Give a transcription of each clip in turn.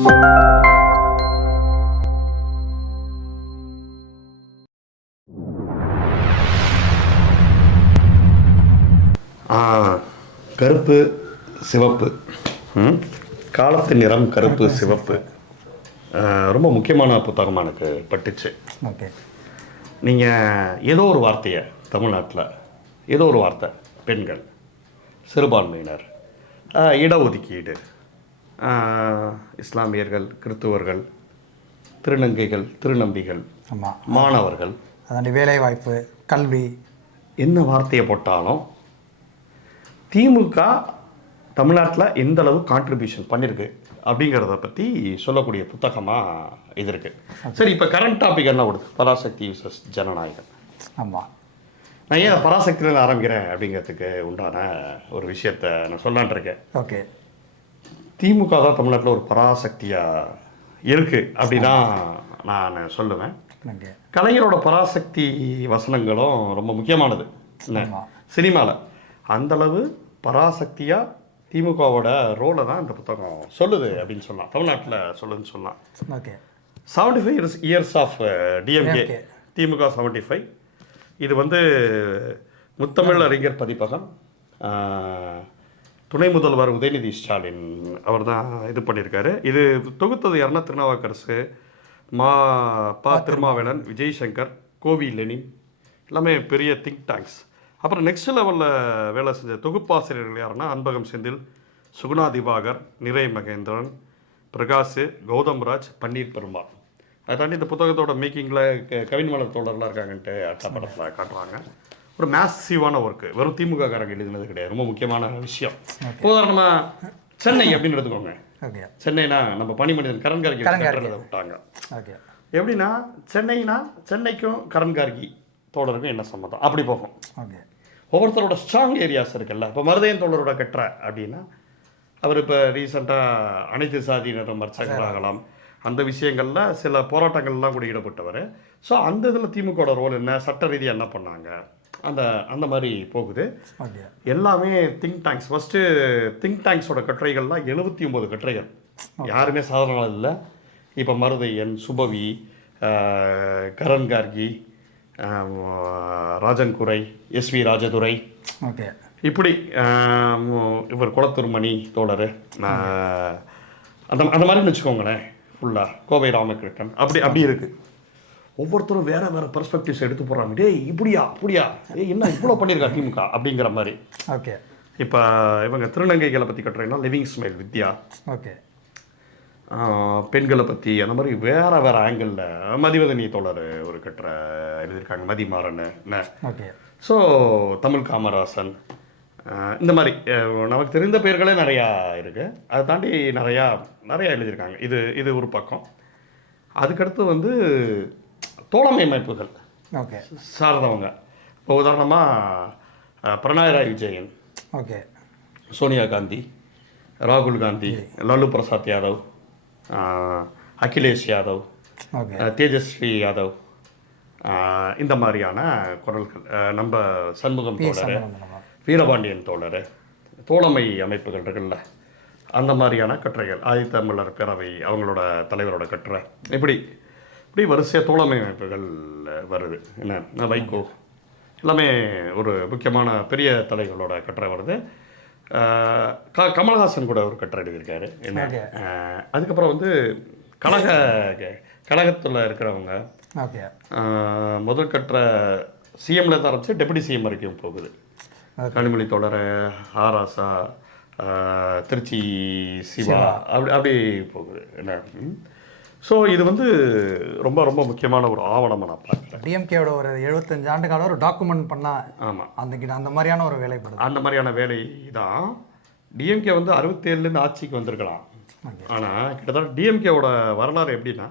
கருப்பு சிவப்பு, காலத்தின் நிறம் கருப்பு சிவப்பு ரொம்ப முக்கியமான புத்தகமாக எனக்கு பட்டுச்சு. ஓகே, நீங்கள் ஏதோ ஒரு வார்த்தையை தமிழ்நாட்டில் ஏதோ ஒரு வார்த்தை, பெண்கள், சிறுபான்மையினர், இடஒதுக்கீடு, இஸ்லாமியர்கள், கிறித்துவர்கள், திருநங்கைகள், திருநம்பிகள், மாணவர்கள், அதாண்டி வேலைவாய்ப்பு, கல்வி, என்ன வார்த்தையை போட்டாலும் திமுக தமிழ்நாட்டில் எந்த அளவு கான்ட்ரிபியூஷன் பண்ணியிருக்கு அப்படிங்கிறத பற்றி சொல்லக்கூடிய புத்தகமாக இது இருக்குது. சரி, இப்போ கரண்ட் டாபிக் என்ன கொடுத்து பராசக்தி விசஸ் ஜனநாயகம். ஆமாம், நான் ஏன் பராசக்தியிலேருந்து ஆரம்பிக்கிறேன் அப்படிங்கிறதுக்கு உண்டான ஒரு விஷயத்தை நான் சொல்லான் இருக்கேன். ஓகே, திமுக தான் தமிழ்நாட்டில் ஒரு பராசக்தியாக இருக்குது அப்படின்னா நான் சொல்லுவேன். கலைஞரோட பராசக்தி வசனங்களும் ரொம்ப முக்கியமானது. சினிமாவில் அந்தளவு பராசக்தியாக திமுகவோட ரோலை தான் இந்த புத்தகம் சொல்லுது அப்படின்னு சொல்லலாம், தமிழ்நாட்டில் சொல்லுதுன்னு சொல்லலாம். ஓகே, 75 இயர்ஸ் ஆஃப் டிஎம்கே, திமுக 75. இது முத்தமிழ் அறிஞர் பதிப்பகம், துணை முதல்வர் உதயநிதி ஸ்டாலின் அவர் தான் இது பண்ணியிருக்காரு. இது தொகுத்தது யாருன்னா திருநாவுக்கரசு, திருமாவேலன், விஜய் சங்கர், கோவி லெனின், எல்லாமே பெரிய திங்க் டேங்க்ஸ். அப்புறம் நெக்ஸ்ட் லெவலில் வேலை செஞ்ச தொகுப்பாசிரியர்கள் யாருன்னா அன்பகம் செந்தில், சுகுணா திவாகர், நிறை மகேந்திரன், பிரகாஷ், கௌதம்ராஜ், பன்னீர் பெருமாள். அதை தாண்டி இந்த புத்தகத்தோட மேக்கிங்கில் கவின்மலர் தோழர்லாம் இருக்காங்கன்ட்டு அட்டப்படத்தில் காட்டுறாங்க. ஒரு மேசிவான ஒர்க்கு, வெறும் திமுக காரங்க எழுதுனது கிடையாது, ரொம்ப முக்கியமான விஷயம். உதாரணமாக சென்னை அப்படின்னு எடுத்துக்கோங்க. சென்னைனா நம்ம பனிமனிதன் கரண் கார்கி விட்டாங்க. எப்படின்னா சென்னைக்கும் கரண் கார்கி தோழருக்கும் என்ன சம்மந்தம் அப்படி போகும். ஒவ்வொருத்தரோட ஸ்ட்ராங் ஏரியாஸ் இருக்குல்ல. இப்போ மருதையன் தோழரோட கட்டுற அப்படின்னா அவர் இப்போ ரீசெண்டாக அனைத்து சாதியினரும் அர்ச்சகராகலாம், அந்த விஷயங்களில் சில போராட்டங்கள்லாம் கூட ஈடுபட்டவர். ஸோ அந்த இதில் திமுகவோட ரோல் என்ன, சட்ட ரீதியாக என்ன பண்ணாங்க, அந்த மாதிரி போகுது. எல்லாமே திங்க் டேங்க்ஸ். ஃபஸ்ட்டு திங்க் டேங்க்ஸோட கட்டுரைகள்லாம் 79 கட்டுரைகள், யாருமே சாதாரண இல்லை. இப்போ மருதையன், சுபவி, கரண் கார்கி, ராஜன் குரை, எஸ்வி ராஜதுரை, இப்படி இவர் குளத்துருமணி தோழர், அந்த மாதிரின்னு வச்சுக்கோங்களேன். ஃபுல்லாக கோவை ராமகிருஷ்ணன், அப்படி இருக்குது. ஒவ்வொருத்தரும் வேறு வேறு பெர்ஸ்பெக்டிவ்ஸ் எடுத்து போடுறாங்க. டே அப்படியா என்ன இவ்வளோ பண்ணியிருக்கா திமுக அப்படிங்கிற மாதிரி. ஓகே, இப்போ இவங்க திருநங்கைகளை பற்றி கட்டுறீங்கன்னா லிவிங் ஸ்மைல் வித்யா, ஓகே, பெண்களை பற்றி அந்த மாதிரி வேறு ஆங்கிளில் மதிவதனி தோழர் ஒரு கட்டுற எழுதியிருக்காங்க, மதிமாறன். ஸோ தமிழ் காமராசன், இந்த மாதிரி நமக்கு தெரிந்த பெயர்களே நிறையா இருக்குது. அதை தாண்டி நிறையா எழுதியிருக்காங்க. இது ஒரு பக்கம். அதுக்கடுத்து தோழமை அமைப்புகள் சார்ந்தவங்க. இப்போ உதாரணமாக பிரணாய் விஜயன், சோனியா காந்தி, ராகுல் காந்தி, லாலு பிரசாத் யாதவ், அகிலேஷ் யாதவ், தேஜஸ்வி யாதவ், இந்த மாதிரியான குரல்கள். நம்ம சண்முகம் தோழர், வீரபாண்டியன் தோழர், தோழமை அமைப்புகள் இருக்குல்ல, அந்த மாதிரியான கட்டுரைகள். ஆதித்தமிழர் பேரவை அவங்களோட தலைவரோட கட்டுரை, இப்படி வரிசையாக தோழமை அமைப்புகள் வருது. என்ன வைகோ, எல்லாமே ஒரு முக்கியமான பெரிய தலைவர்களோட கட்டுரை வருது. கமல்ஹாசன் கூட ஒரு கட்டுரை எழுதியிருக்காரு. என்ன அதுக்கப்புறம் கழகத்தில் இருக்கிறவங்க முதல் கட்டுரை சிஎம்ல ஆரம்பிச்சு டெபுட்டி சிஎம் வரைக்கும் போகுது. கனிமொழி தோழர், ஆராசா, திருச்சி சிவா, அப்படி போகுது. என்ன ஸோ இது ரொம்ப ரொம்ப முக்கியமான ஒரு ஆவணமாக நான் பார்க்குறேன். டிஎம்கேவோட ஒரு 75 ஆண்டு காலம் ஒரு டாக்குமெண்ட் பண்ணால். ஆமாம், அந்த மாதிரியான ஒரு வேலைப்படுது. அந்த மாதிரியான வேலை தான். டிஎம்கே 67லேருந்து ஆட்சிக்கு வந்திருக்கலாம். ஆனால் கிட்டத்தட்ட டிஎம்கேவோட வரலாறு எப்படின்னா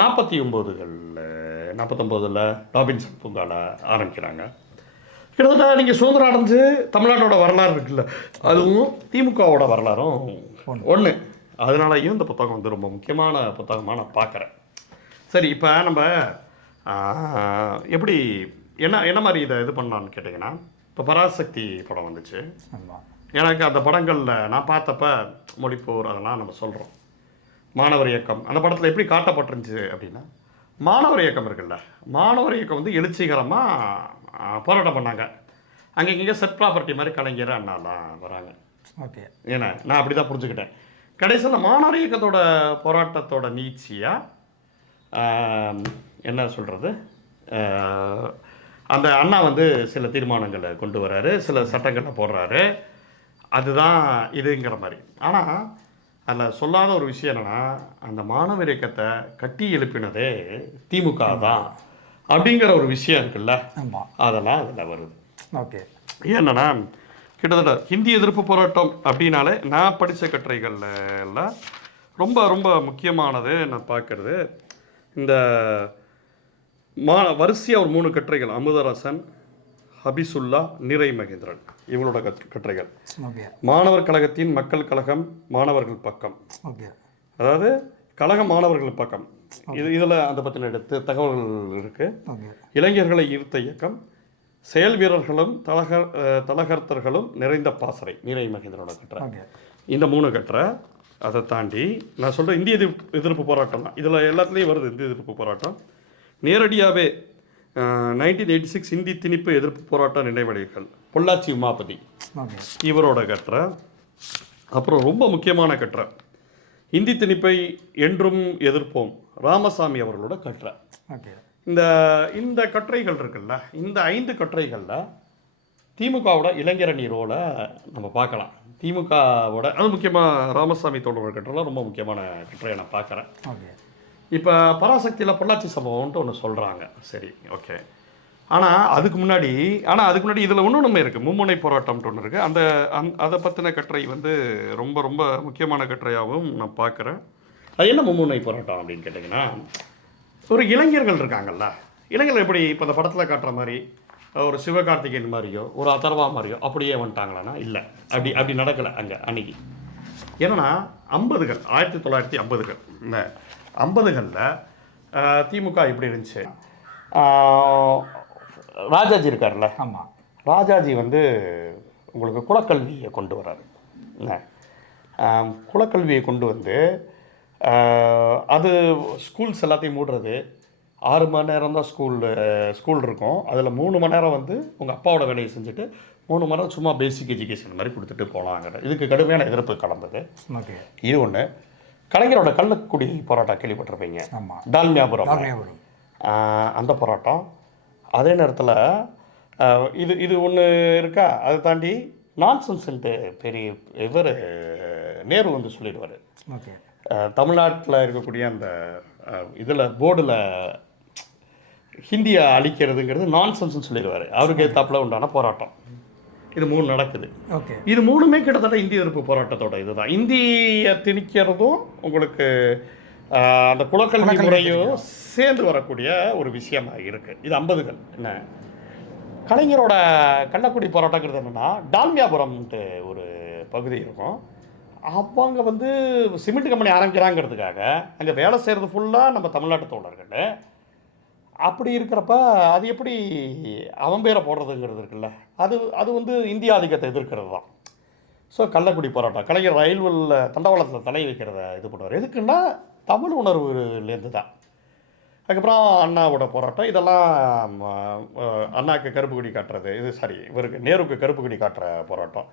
49ல் ராபின்சன் பூங்காவில் ஆரம்பிக்கிறாங்க. கிட்டத்தட்ட நீங்கள் சுதந்திரம் அடைஞ்சு தமிழ்நாட்டோட வரலாறு இருக்குல்ல, அதுவும் திமுகவோட வரலாறும் ஒன்று. அதனாலையும் இந்த புத்தகம் ரொம்ப முக்கியமான புத்தகமாக நான் பார்க்குறேன். சரி, இப்போ நம்ம எப்படி என்ன மாதிரி இதை இது பண்ணலான்னு கேட்டிங்கன்னா, இப்போ பராசக்தி படம் வந்துச்சு. எனக்கு அந்த படங்களில் நான் பார்த்தப்ப மொழிப்போர் அதெல்லாம் நம்ம சொல்கிறோம். மாணவர் இயக்கம் அந்த படத்தில் எப்படி காட்டப்பட்டிருந்துச்சு அப்படின்னா, மாணவர் இயக்கம் இருக்குல்ல, மாணவர் இயக்கம் வந்து எழுச்சிகரமாக போராட்டம் பண்ணாங்க. அங்கே இங்கே செட் ப்ராப்பர்ட்டி மாதிரி கலைஞர் அண்ணாலாம் வராங்க. ஓகே. ஏன்னா நான் அப்படி தான் புரிஞ்சுக்கிட்டேன். கடைசியில் மாணவர் இயக்கத்தோட போராட்டத்தோட நீட்சியாக என்ன சொல்கிறது, அந்த அண்ணா வந்து சில தீர்மானங்களை கொண்டு வர்றாரு, சில சட்டங்களை போடுறாரு. அதுதான் இதுங்கிற மாதிரி. ஆனால் அதில் சொல்லாத ஒரு விஷயம் என்னென்னா, அந்த மாணவர் இயக்கத்தை கட்டி எழுப்பினதே திமுக தான் அப்படிங்கிற ஒரு விஷயம் இருக்குல்ல, அதெல்லாம் அதில் வருது. ஓகே. ஏன்னா கிட்டத்தட்ட ஹிந்தி எதிர்ப்பு போராட்டம் அப்படின்னாலே நான் படித்த கட்டுரைகளில் ரொம்ப ரொம்ப முக்கியமானது நான் பார்க்குறது இந்த வரிசையாக ஒரு 3 கட்டுரைகள், அமுதரசன், ஹபிசுல்லா, நிறை மகேந்திரன் இவங்களோட கட்டுரைகள். மாணவர் கழகத்தின் மக்கள் கழகம் மாணவர்கள் பக்கம், அதாவது கழகம் மாணவர்கள் பக்கம், இதில் அந்த பற்றின எடுத்து தகவல்கள் இருக்குது. இளைஞர்களை ஈர்த்த இயக்கம், செயல் வீரர்களும் தலகர்த்தர்களும் நிறைந்த பாசறை, நிறை மகேந்திரனோட கட்டுரை. இந்த 3 கட்டுரை. அதை தாண்டி நான் சொல்கிறேன் இந்திய எதிர்ப்பு போராட்டம் தான் இதில் எல்லாத்துலேயும் வருது. இந்திய எதிர்ப்பு போராட்டம் நேரடியாகவே 1986 இந்தி திணிப்பு எதிர்ப்பு போராட்ட நினைவலைகள், பொள்ளாச்சி உமாபதி இவரோட கட்டுரை. அப்புறம் ரொம்ப முக்கியமான கட்டுரை, இந்தி திணிப்பை என்றும் எதிர்ப்போம், ராமசாமி அவர்களோட கட்டுரை. இந்த கட்டுரைகள் இருக்குல்ல, இந்த 5 கட்டுரைகளில் திமுகவோட இளைஞரணி ரோலை நம்ம பார்க்கலாம். திமுகவோட அது முக்கியமாக ராமசாமி தோழர் கட்டுரைலாம் ரொம்ப முக்கியமான கட்டுரையை நான் பார்க்குறேன். இப்போ பராசக்தியில் பொள்ளாச்சி சம்பவம்ன்ட்டு ஒன்று சொல்கிறாங்க. சரி, ஓகே. ஆனால் அதுக்கு முன்னாடி இதில் இன்னொன்று இருக்குது, மும்முனை போராட்டம்ன்ட்டு ஒன்று இருக்குது. அதை பற்றின கட்டுரை வந்து ரொம்ப ரொம்ப முக்கியமான கட்டுரையாகவும் நான் பார்க்குறேன். அது என்ன மும்முனை போராட்டம் அப்படின்னு கேட்டிங்கன்னா, ஒரு இளைஞர்கள் இருக்காங்கல்ல, இளைஞர்கள் எப்படி இப்போ இந்த படத்தில் காட்டுற மாதிரி ஒரு சிவகார்த்திகேயன் மாதிரியோ ஒரு அதர்வா மாதிரியோ அப்படியே வந்துட்டாங்களான்னா இல்லை, அப்படி நடக்கலை அங்கே அன்னைக்கு. ஏன்னா 50கள் 1950கள் இந்த 50களில் திமுக எப்படி இருந்துச்சு, ராஜாஜி இருக்கார்ல, ஆமாம், ராஜாஜி வந்து உங்களுக்கு குலக்கல்வியை கொண்டு வர்றாரு. குலக்கல்வியை கொண்டு வந்து அது ஸ்கூல்ஸ் எல்லாத்தையும் மூடுறது. 6 மணி நேரம் தான் ஸ்கூல் இருக்கும். அதில் 3 மணி நேரம் வந்து உங்கள் அப்பாவோட வேலையை செஞ்சுட்டு 3 மணி நேரம் சும்மா பேசிக் எஜுகேஷன் மாதிரி கொடுத்துட்டு போகலாங்கிற இதுக்கு கடுமையான எதிர்ப்பு கலந்தது. இது ஒன்று. கலைஞரோட கள்ளக்குடி போராட்டம் கேள்விப்பட்டிருப்பீங்க, டால்மியாபுரம் அந்த போராட்டம். அதே நேரத்தில் இது ஒன்று இருக்கா. அதை தாண்டி நான்சென்ஸ்ன்ட்டு பெரிய இவர் நேரு வந்து சொல்லிடுவார், தமிழ்நாட்டில் இருக்கக்கூடிய அந்த இதில் போர்டில் ஹிந்தியை அழிக்கிறதுங்கிறது நான்சென்ஸ்னு சொல்லிடுவார். அவருக்கு ஏற்றாப்புல உண்டான போராட்டம். இது 3 நடக்குது. இது 3மே கிட்டத்தட்ட இந்திய எதிர்ப்பு போராட்டத்தோட இதுதான். இந்தியை திணிக்கிறதும் உங்களுக்கு அந்த குலக்கல்வி முறையும் சேர்ந்து வரக்கூடிய ஒரு விஷயமா இருக்குது. இது 50கள். என்ன கலைஞரோட கள்ளக்குடி போராட்டங்கிறது என்னென்னா, டால்மியாபுரம்ன்ட்டு ஒரு பகுதி இருக்கும். அவங்க வந்து சிமெண்ட் கம்பெனி ஆரம்பிக்கிறாங்கிறதுக்காக அங்கே வேலை செய்கிறது ஃபுல்லாக நம்ம தமிழ்நாட்டு தோழர்கள். அப்படி இருக்கிறப்ப அது எப்படி அவன் பேரை போடுறதுங்கிறது இருக்குல்ல, அது வந்து இந்திய ஆதிக்கத்தை எதிர்க்கிறது தான். ஸோ கள்ளக்குடி போராட்டம் கலைஞர் ரயில்வேல தண்டவாளத்தில் தலை வைக்கிறத இது பண்ணுவார். எதுக்குன்னா தமிழ் உணர்வுலேருந்து தான். அதுக்கப்புறம் அண்ணாவோட போராட்டம், இதெல்லாம் அண்ணாவுக்கு கருப்பு கொடி காட்டுறது, இவருக்கு நேருக்கு கருப்பு கொடி காட்டுற போராட்டம்,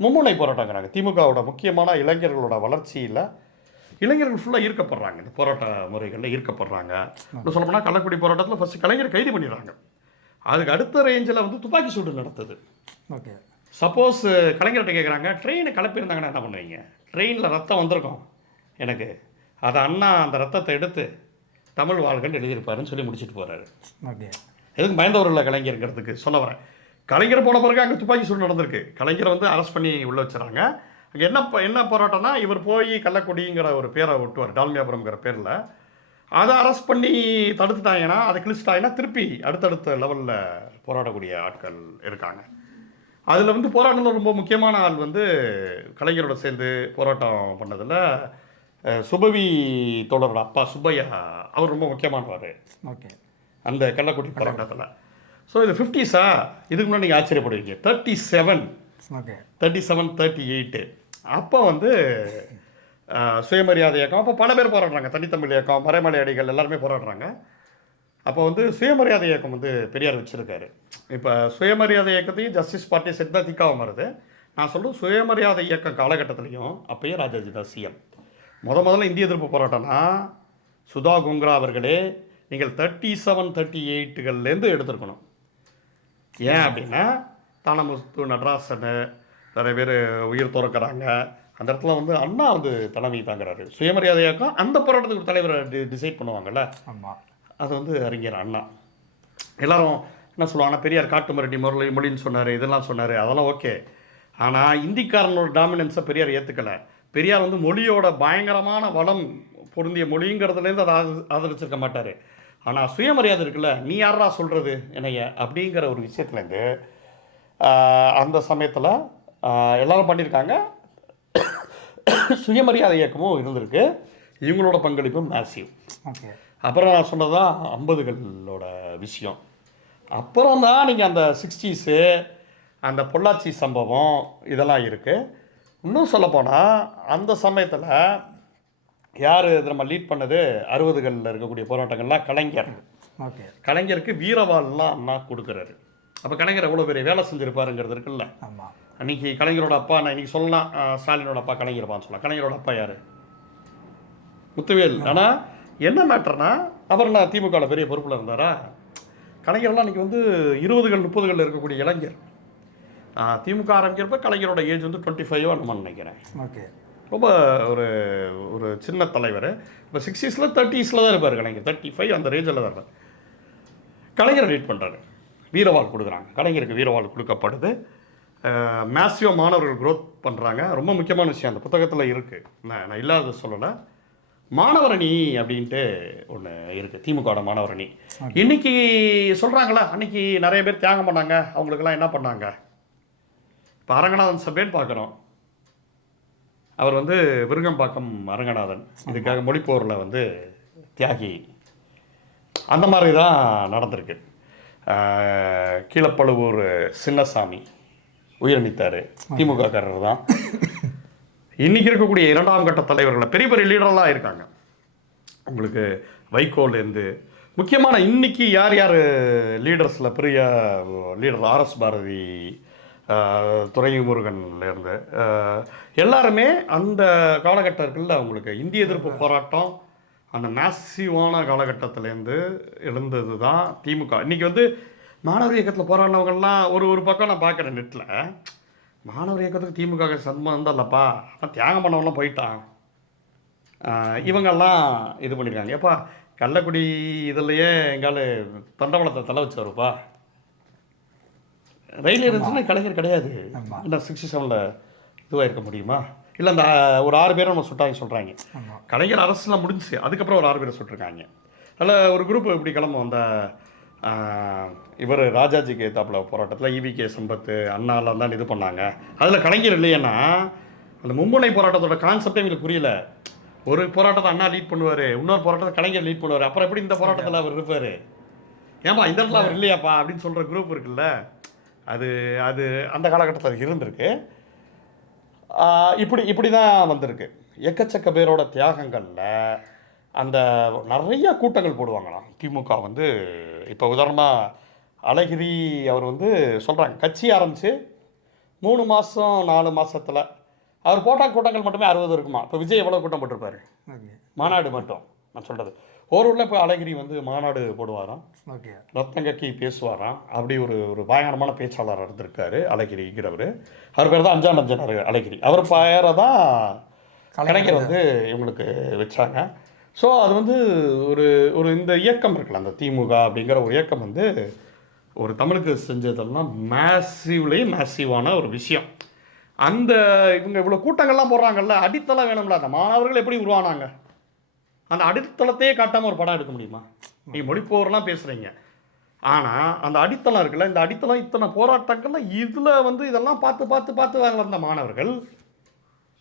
மும்முனை போராட்டங்கிறாங்க. திமுகவோட முக்கியமான இளைஞர்களோட வளர்ச்சியில் இளைஞர்கள் ஃபுல்லாக ஈர்க்கப்படுறாங்க, இந்த போராட்ட முறைகளில் ஈர்க்கப்படுறாங்க. சொல்லப்போனால் கள்ளக்குடி போராட்டத்தில் ஃபஸ்ட்டு கலைஞர் கைது பண்ணிடுறாங்க. அதுக்கு அடுத்த ரேஞ்சில் வந்து துப்பாக்கி சூடு நடத்துது. சப்போஸ் கலைஞர்கிட்ட கேட்குறாங்க, ட்ரெயினை கிளப்பியிருந்தாங்கன்னா என்ன பண்ணுவீங்க, ட்ரெயினில் ரத்தம் வந்திருக்கும் எனக்கு, அதை அண்ணா அந்த ரத்தத்தை எடுத்து தமிழ் வாழ்கள் எழுதியிருப்பாருன்னு சொல்லி முடிச்சுட்டு போகிறாரு. எதுக்கு பயந்தவர்கள் கலைஞருங்கிறதுக்கு சொல்ல வரேன். கலைஞர் போன பிறகு அங்கே துப்பாக்கி சூடு நடந்திருக்கு. கலைஞரை வந்து அரெஸ்ட் பண்ணி உள்ளே வச்சுறாங்க. அங்கே என்ன போராட்டம்னா, இவர் போய் கள்ளக்குடிங்கிற ஒரு பேரை விட்டுவார், டால்மியாபுரம்ங்கிற பேரில். அதை அரெஸ்ட் பண்ணி தடுத்துட்டாங்கன்னா, அதை கிழிச்சிட்டாங்கன்னா திருப்பி அடுத்தடுத்த லெவலில் போராடக்கூடிய ஆட்கள் இருக்காங்க. அதில் வந்து போராட்டத்தில் ரொம்ப முக்கியமான ஆள் வந்து கலைஞரோட சேர்ந்து போராட்டம் பண்ணதில் சுபவி தோழரோட அப்பா சுப்பையா, அவர் ரொம்ப முக்கியமானவர் அந்த கள்ளக்குடி போராட்டத்தில். ஸோ இது 50s. இதுக்கு முன்னாடி நீங்கள் ஆச்சரியப்படுவீங்க. 37, 38 அப்போ வந்து சுயமரியாதை இயக்கம். அப்போ பல பேர் போராடுறாங்க. தனித்தமிழ் இயக்கம், மறைமலையடிகள் எல்லாருமே போராடுறாங்க. அப்போ வந்து சுயமரியாதை இயக்கம் வந்து பெரியார் வச்சுருக்காரு. இப்போ சுயமரியாதை இயக்கத்தையும் ஜஸ்டிஸ் பார்ட்டி செட் தான் திக்காக வருது. நான் சொல்கிறது சுயமரியாதை இயக்கம் காலகட்டத்திலையும் அப்பயே ராஜாஜி தான் சிஎம். முதல்ல இந்திய எதிர்ப்பு போராட்டம்னா சுதா குங்ரா அவர்களே நீங்கள் 37, 38கள்லேருந்து எடுத்துருக்கணும். ஏன் அப்படின்னா தானமுத்து நடராசன் நிறைய பேர் உயிர் துறக்கிறாங்க. அந்த இடத்துல வந்து அண்ணா வந்து தலைமை தாங்கிறாரு. சுயமரியாதை இயக்கம் அந்த போராட்டத்துக்கு தலைவரை டிசைட் பண்ணுவாங்கள்ல. ஆமாம், அது வந்து அறிஞர் அண்ணா. எல்லாரும் என்ன சொல்லுவாங்கன்னா பெரியார் காட்டு மிரட்டி மொழின்னு சொன்னார், இதெல்லாம் சொன்னார், அதெல்லாம் ஓகே. ஆனால் இந்திக்காரனோட டாமினன்ஸை பெரியார் ஏற்றுக்கலை. பெரியார் வந்து மொழியோட பயங்கரமான வளம் பொருந்திய மொழிங்கிறதுலேருந்து அதை ஆதரிச்சிருக்க மாட்டார். ஆனால் சுயமரியாதை இருக்குல்ல, நீ யாரா சொல்கிறது என்னைய அப்படிங்கிற ஒரு விஷயத்துலேருந்து அந்த சமயத்தில் எல்லோரும் பண்ணியிருக்காங்க. சுயமரியாதை இயக்கமும் இருந்திருக்கு. இவங்களோட பங்களிப்பும் மேசிவ். ஓகே. அப்புறம் நான் சொன்னதான் 50களோட விஷயம். அப்புறம் தான் நீங்கள் அந்த 60s அந்த பொள்ளாச்சி சம்பவம் இதெல்லாம் இருக்குது. இன்னும் சொல்லப்போனால் அந்த சமயத்தில் யார் இது நம்ம லீட் பண்ணது 60களில் இருக்கக்கூடிய போராட்டங்கள்லாம் கலைஞர். ஓகே. கலைஞருக்கு வீரவாள்லாம் அண்ணா கொடுக்குறாரு. அப்போ கலைஞர் எவ்வளோ பெரிய வேலை செஞ்சுருப்பாருங்கிறது இருக்குல்ல. ஆமாம். அன்றைக்கி கலைஞரோட அப்பா, நான் இன்றைக்கி சொல்லலாம் ஸ்டாலினோட அப்பா கலைஞர்ப்பான்னு சொல்லலாம். கலைஞரோட அப்பா யார்? முத்துவேல். ஆனால் என்ன மேட்டர்னா அவர் நான் திமுகவில் பெரிய பொறுப்பில் இருந்தாரா? கலைஞர்லாம் இன்றைக்கி வந்து 20கள் 30களில் இருக்கக்கூடிய இளைஞர். திமுக ஆரம்பிக்கிறப்ப கலைஞரோட ஏஜ் வந்து 25 நம்ம நினைக்கிறேன். ஓகே. ரொம்ப ஒரு ஒரு சின்ன தலைவர். இப்போ 60s 30s தான் இருப்பார் கலைஞர். 35 அந்த ரேஞ்சில் தான் இருப்பார். கலைஞரை ரீட் பண்ணுறாரு, வீரவாள் கொடுக்குறாங்க. கலைஞருக்கு வீரவாள் கொடுக்கப்படுது. மேசிவ் மாணவர்கள் க்ரோத் பண்ணுறாங்க. ரொம்ப முக்கியமான விஷயம் அந்த புத்தகத்தில் இருக்குது. நான் இல்லாத சொல்லலை. மாணவரணி அப்படின்ட்டு ஒன்று இருக்குது, திமுகவோட மாணவரணி. இன்றைக்கி சொல்கிறாங்களா, அன்றைக்கி நிறைய பேர் தியாகம் பண்ணாங்க, அவங்களுக்கெல்லாம் என்ன பண்ணாங்க? இப்போ அரங்கநாதன் சபேன்னு பார்க்குறோம். அவர் வந்து விருகம்பாக்கம் அரங்கநாதன் இதுக்காக மொழிப்போரில் வந்து தியாகி. அந்த மாதிரி தான் நடந்திருக்கு. கீழப்பழுவூர் சின்னசாமி உயிரிழந்தார், திமுககாரர் தான். இன்றைக்கி இருக்கக்கூடிய 2ஆம் கட்ட தலைவர்களில் பெரிய பெரிய லீடரெலாம் இருக்காங்க. உங்களுக்கு வைகோலேருந்து முக்கியமான இன்றைக்கி யார் யார் லீடர்ஸில் பெரிய லீடர், RS பாரதி, துரைமுருகன்லேருந்து எல்லாருமே அந்த காலகட்டங்களில் அவங்களுக்கு இந்திய எதிர்ப்பு போராட்டம் அந்த மேசிவான காலகட்டத்திலேருந்து எழுந்தது தான் திமுக. இன்றைக்கி வந்து மாணவர் இயக்கத்தில் போராடினவங்கள்லாம் ஒரு பக்கம் நான் பார்க்குறேன் நெட்டில், மாணவர் இயக்கத்துக்கு திமுக சம்பந்தம் தான் இல்லைப்பா, ஆனால் தியாகம் பண்ணவங்களாம் போயிட்டான், இவங்கெல்லாம் இது பண்ணியிருக்காங்க. ஏப்பா கள்ளக்குடி இதிலையே எங்கால தண்டவளத்தை தலை வச்சவருப்பா, ரயில் இருந்துச்சுன்னா கலைஞர் கிடையாது. இல்லை 67 இதுவாக இருக்க முடியுமா? இல்லை அந்த ஒரு 6 பேரை நம்ம சுட்டாங்க சொல்கிறாங்க. கலைஞர் அரசுலாம் முடிஞ்சிச்சு, அதுக்கப்புறம் ஒரு 6 பேரை சுட்டிருக்காங்க. அதில் ஒரு குரூப் இப்படி கிளம்பும். அந்த இவர் ராஜாஜிக்கு ஏத்தாப்புல போராட்டத்தில் EVK சம்பத் அண்ணாலாம் தான் இது பண்ணாங்க. அதில் கலைஞர் இல்லையேன்னா அந்த மும்முனை போராட்டத்தோட கான்செப்டே எங்களுக்கு புரியல. ஒரு போராட்டத்தை அண்ணா லீட் பண்ணுவார், இன்னொரு போராட்டத்தை கலைஞர் லீட் பண்ணுவார், அப்புறம் எப்படி இந்த போராட்டத்தில் அவர் இருப்பார்? ஏன்பா இந்த இடத்துல அவர் இல்லையாப்பா அப்படின்னு சொல்கிற குரூப் இருக்குல்ல, அது அது அந்த காலகட்டத்தில் இருந்திருக்கு. இப்படி தான் வந்திருக்கு. எக்கச்சக்க பேரோட தியாகங்களில் அந்த நிறைய கூட்டங்கள் போடுவாங்களாம் திமுக வந்து. இப்போ உதாரணமாக அழகிரி அவர் வந்து சொல்கிறாங்க, கட்சி ஆரம்பித்து 3 மாதம் 4 மாதத்தில் அவர் போட்டால் கூட்டங்கள் மட்டுமே 60 இருக்குமா. இப்போ விஜய் எவ்வளோ கூட்டம் போட்டிருப்பாரு மாநாடு மட்டும். நான் சொல்கிறது ஒரு ஊரில் இப்போ அழகிரி வந்து மாநாடு போடுவாராம், ரத்னங்கக்கி பேசுவாராம். அப்படி ஒரு பயங்கரமான பேச்சாளர் இருந்திருக்காரு அழகிரிங்கிறவர். அவர் பேர் தான் அஞ்சான் அழகிரி. அவர் பேரை தான் கலைஞர் வந்து இவங்களுக்கு வச்சாங்க. ஸோ அது வந்து ஒரு இந்த இயக்கம் இருக்குல்ல, அந்த திமுக அப்படிங்கிற ஒரு இயக்கம் வந்து ஒரு தமிழுக்கு செஞ்சதெல்லாம் மேசிவான ஒரு விஷயம். அந்த இவங்க இவ்வளோ கூட்டங்கள்லாம் போடுறாங்கல்ல, அடித்தளம் வேணும்ல. அந்த மாணவர்கள் எப்படி உருவானாங்க, அந்த அடித்தளத்தையே காட்டாமல் ஒரு படம் எடுக்க முடியுமா? நீங்கள் மொழிப்போர்லாம் பேசுகிறீங்க, ஆனால் அந்த அடித்தளம் இருக்குல்ல, இந்த அடித்தளம் இத்தனை போராட்டங்கள்ல இதில் வந்து இதெல்லாம் பார்த்து வளர்ந்த மாணவர்கள்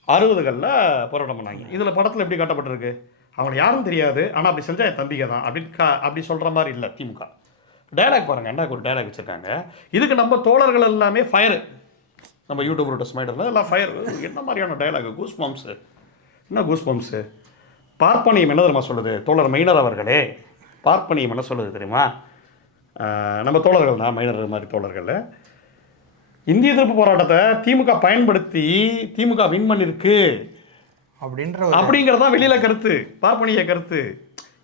60களில் போராட்டம் பண்ணாங்க. இதில் படத்தில் எப்படி காட்டப்பட்டிருக்கு? அவனை யாரும் தெரியாது, ஆனால் அப்படி செஞ்சால் என் தம்பிகை தான் அப்படி சொல்கிற மாதிரி இல்லை திமுக. டைலாக் பாருங்கள், என்ன ஒரு டைலாக் வச்சுருக்காங்க. இதுக்கு நம்ம தோழர்கள் எல்லாமே ஃபயரு. நம்ம யூடியூப் ரூட்டஸ் மைடரில் எல்லாம் ஃபயர். என்ன மாதிரியான டைலாக், கூஸ் மாம்ஸு. என்ன கூஸ் பம்ப்ஸு? பார்ப்பனியம் என்ன தெரியுமா சொல்லுது? தோழர் மைனர் அவர்களே, பார்ப்பனியம் என்ன சொல்லுது தெரியுமா? நம்ம தோழர்கள் தான், மைனர் மாதிரி தோழர்கள். இந்திய எதிர்ப்பு போராட்டத்தை திமுக பயன்படுத்தி திமுக வின் பண்ணிருக்கு அப்படிங்கிறதான் வெளியில் கருத்து, பார்ப்பனிய கருத்து.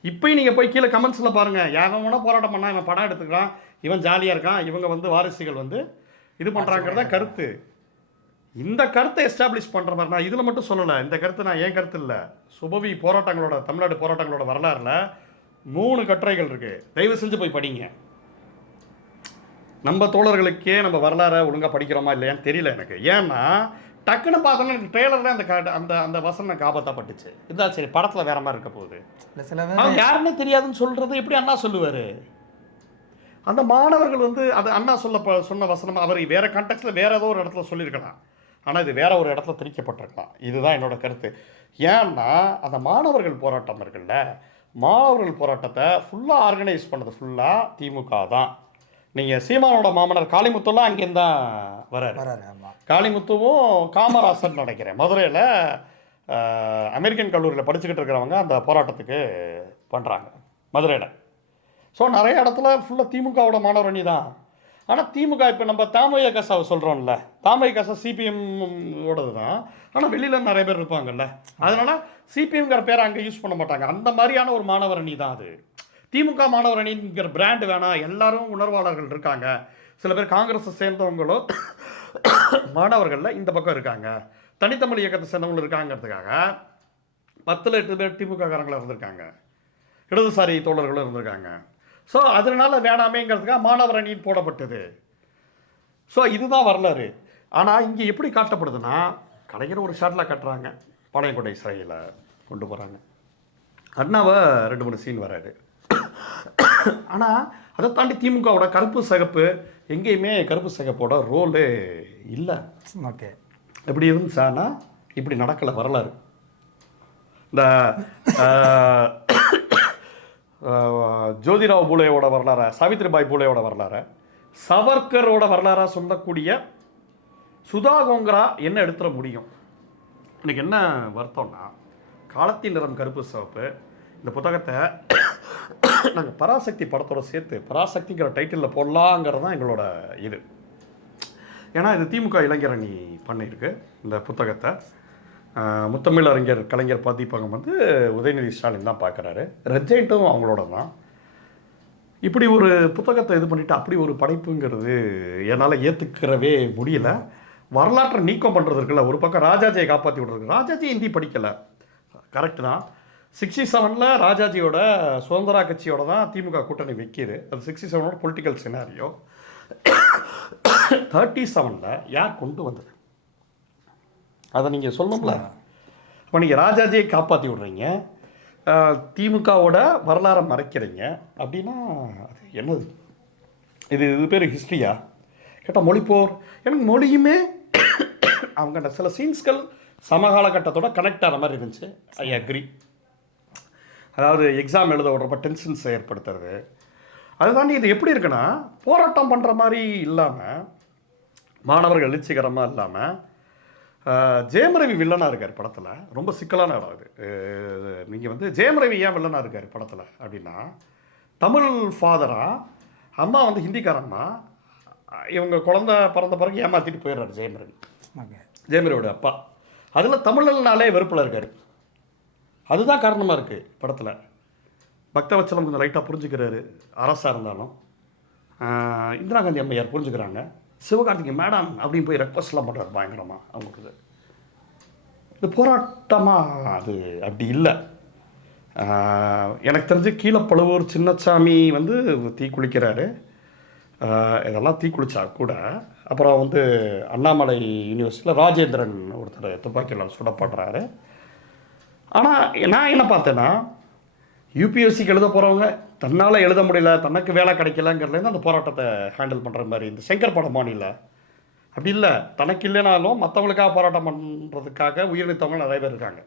இப்போயும் நீங்கள் போய் கீழே கமெண்ட்ஸில் பாருங்கள், யாரும் வேணா போராட்டம் பண்ணால் இவன் படம் எடுத்துக்கிறான், இவன் ஜாலியாக இருக்கான், இவங்க வந்து வாரிசுகள் வந்து இது பண்ணுறாங்கிறதா கருத்து. இந்த கருத்தை எஸ்டாப்ளிஷ் பண்ணுற மாதிரி நான் இதில் மட்டும் சொல்லலை. இந்த கருத்து நான் ஏன் கருத்து இல்லை, சுபவி போராட்டங்களோட, தமிழ்நாடு போராட்டங்களோட வரலாறுல 3 கட்டுரைகள் இருக்குது, தயவு செஞ்சு போய் படிங்க. நம்ம தோழர்களுக்கே நம்ம வரலாறை ஒழுங்காக படிக்கிறோமா இல்லையான்னு தெரியல எனக்கு. ஏன்னா டக்குன்னு பார்த்தோன்னா எனக்கு ட்ரெய்லரில் அந்த அந்த வசனம் எனக்கு ஆபத்தாப்பட்டுச்சு. இதுதான் சரி, படத்தில் வேற மாதிரி இருக்க போகுது, அவன் யாருன்னே தெரியாதுன்னு சொல்கிறது எப்படி அண்ணா சொல்லுவார்? அந்த மாணவர்கள் வந்து அது அண்ணா சொன்ன வசனம் அவர் வேறு கான்டெக்ட்டில் வேறு ஏதோ ஒரு இடத்துல சொல்லியிருக்கலாம், ஆனால் இது வேற ஒரு இடத்துல திரிக்கப்பட்டிருக்கலாம். இதுதான் என்னோட கருத்து. ஏன்னா அந்த மாணவர்கள் போராட்டம் இருக்குல்ல, மாணவர்கள் போராட்டத்தை ஃபுல்லாக ஆர்கனைஸ் பண்ணது ஃபுல்லாக திமுக தான். நீங்கள் சீமானோட மாமனார் காளிமுத்துலாம் அங்கேருந்து தான் வராரு. காளிமுத்துவும் காமராசர் நினைக்கிறேன் மதுரையில் அமெரிக்கன் கல்லூரியில் படிச்சுக்கிட்டு இருக்கிறவங்க அந்த போராட்டத்துக்கு பண்ணுறாங்க மதுரையில். ஸோ நிறைய இடத்துல ஃபுல்லாக திமுகவோட மாணவர் அணி தான். ஆனால் திமுக இப்போ நம்ம தாமரை கசாவை சொல்கிறோம்ல, தாமரை கசா சிபிஎம்மோடது தான், ஆனால் வெளியில் நிறைய பேர் இருப்பாங்கல்ல, அதனால் சிபிஎம்ங்கிற பேரை அங்கே யூஸ் பண்ண மாட்டாங்க. அந்த மாதிரியான ஒரு மாணவர் அணி தான் அது. திமுக மாணவர் அணிங்கிற பிராண்டு வேணாம், எல்லாரும் உணர்வாளர்கள் இருக்காங்க, சில பேர் காங்கிரஸை சேர்ந்தவங்களோ மாணவர்களில் இந்த பக்கம் இருக்காங்க, தனித்தமிழ் இயக்கத்தை சேர்ந்தவங்களும் இருக்காங்கிறதுக்காக 10-8 பேர் திமுக காரங்களும் இருந்திருக்காங்க, இடதுசாரி தோழர்களும் இருந்திருக்காங்க. ஸோ அதனால வேணாமேங்கிறதுக்காக மாணவர் அணின்னு போடப்பட்டது. ஸோ இதுதான் வரலாறு. ஆனால் இங்கே எப்படி காட்டப்படுதுன்னா, கலைஞர் ஒரு ஷாட்டில் கட்டுறாங்க, பாளையங்கோட்டை சிறையில் கொண்டு போகிறாங்க, அண்ணாவை 2-3 சீன் வராது. ஆனால் அதை தாண்டி திமுகவோட கருப்பு சிகப்பு எங்கேயுமே கருப்பு சிகப்போட ரோலே இல்லை. ஓகே, எப்படி இருந்துச்சானா இப்படி நடக்கலை வரலாறு. இந்த ஜோதிராவ் பூலேயோட வரலாறு, சாவித்ரிபாய் பூலேயோட வரலாறு, சவர்கரோட வரலாறாக சொல்லக்கூடிய சுதா கோங்கரா என்ன எடுத்துட முடியும்? எனக்கு என்ன வருத்தம்னா, காலத்தின் நிறம் கருப்பு சிவப்பு இந்த புத்தகத்தை நாங்கள் பராசக்தி படத்தோட சேர்த்து பராசக்திங்கிற டைட்டிலில் போடலாங்கிறது தான் எங்களோட இது. ஏன்னா இது திமுக இளைஞர் அணி பண்ணியிருக்கு இந்த புத்தகத்தை. முத்தமிழ் அறிஞர் கலைஞர் பதிப்பகம் வந்து உதயநிதி ஸ்டாலின் தான் பார்க்குறாரு, ரெஜெண்ட்டும் அவங்களோட தான். இப்படி ஒரு புத்தகத்தை இது பண்ணிவிட்டு அப்படி ஒரு படைப்புங்கிறது என்னால் ஏற்றுக்கிறவே முடியல. வரலாற்றை நீக்கம் பண்ணுறது இருக்குல்ல, ஒரு பக்கம் ராஜாஜியை காப்பாற்றி விட்றது, ராஜாஜி ஹிந்தி படிக்கலை, கரெக்டு தான். 67 ராஜாஜியோட சுதந்திரா கட்சியோட தான் திமுக கூட்டணி வைக்கிது, அது 67 பொலிட்டிக்கல் சினாரியோ. 37 யார் கொண்டு வந்தது அதை நீங்கள் சொல்லணும்ல. இப்போ நீங்கள் ராஜாஜியை காப்பாற்றி விட்றீங்க, திமுகவோட வரலாறை மறைக்கிறீங்க அப்படின்னா அது என்னது? இது பேர் ஹிஸ்ட்ரியா? கேட்டால் மொழிப்போர். எனக்கு மொழியுமே அவங்க சில சீன்ஸ்கள் சமகாலகட்டத்தோட கனெக்ட் ஆகிற மாதிரி இருந்துச்சு, ஐ அக்ரி. அதாவது எக்ஸாம் எழுத விடுறப்ப டென்ஷன்ஸ் ஏற்படுத்துறது. அது தாண்டி இது எப்படி இருக்குன்னா, போராட்டம் பண்ணுற மாதிரி இல்லாமல், மாணவர்கள் எழுச்சிகரமாக இல்லாமல், ஜெயம் ரவி வில்லனாக இருக்கார் படத்தில். ரொம்ப சிக்கலான இடம் இது. நீங்கள் வந்து ஜெயம் ரவி ஏன் வில்லனாக இருக்கார் படத்தில் அப்படின்னா, தமிழ் ஃபாதராக, அம்மா வந்து ஹிந்திக்காரம்மா, இவங்க குழந்தை பிறந்த பிறகு ஏமாற்றிட்டு போயிடுறாரு ஜெயம் ரவி, ஜெயம் ரவியோட அப்பா. அதில் தமிழ்னாலே வெறுப்பில் இருக்கார். அதுதான் காரணமாக இருக்குது படத்தில். பக்தவச்சலம் கொஞ்சம் லைட்டாக புரிஞ்சுக்கிறாரு, அரசாக இருந்தாலும். இந்திரா காந்தி அம்மையார் புரிஞ்சுக்கிறாங்க, சிவகார்த்திகை மேடம் அப்படின்னு போய் ரெக்வஸ்ட்லாம் பண்ணுறாரு பயங்கரமாக அவங்களுக்கு. இது போராட்டமாக அது அப்படி இல்லை. எனக்கு தெரிஞ்சு கீழப்பழுவூர் சின்னசாமி வந்து தீ குளிக்கிறாரு, இதெல்லாம் தீ குளிச்சா கூட. அப்புறம் வந்து அண்ணாமலை யூனிவர்சிட்டியில் ராஜேந்திரன் ஒருத்தர் துப்பாக்கியில் சுடப்படுறாரு. ஆனால் நான் என்ன பார்த்தேன்னா, யூபிஎஸ்சிக்கு எழுத போகிறவங்க தன்னால் எழுத முடியல, தனக்கு வேலை கிடைக்கலங்கிறதுலேருந்து அந்த போராட்டத்தை ஹேண்டில் பண்ணுற மாதிரி இந்த சங்கர் படம் மாநில அப்படி இல்லை. தனக்கு இல்லைனாலும் மற்றவங்களுக்காக போராட்டம் பண்ணுறதுக்காக உயிரிழந்தவங்க நிறைய பேர் இருக்காங்க.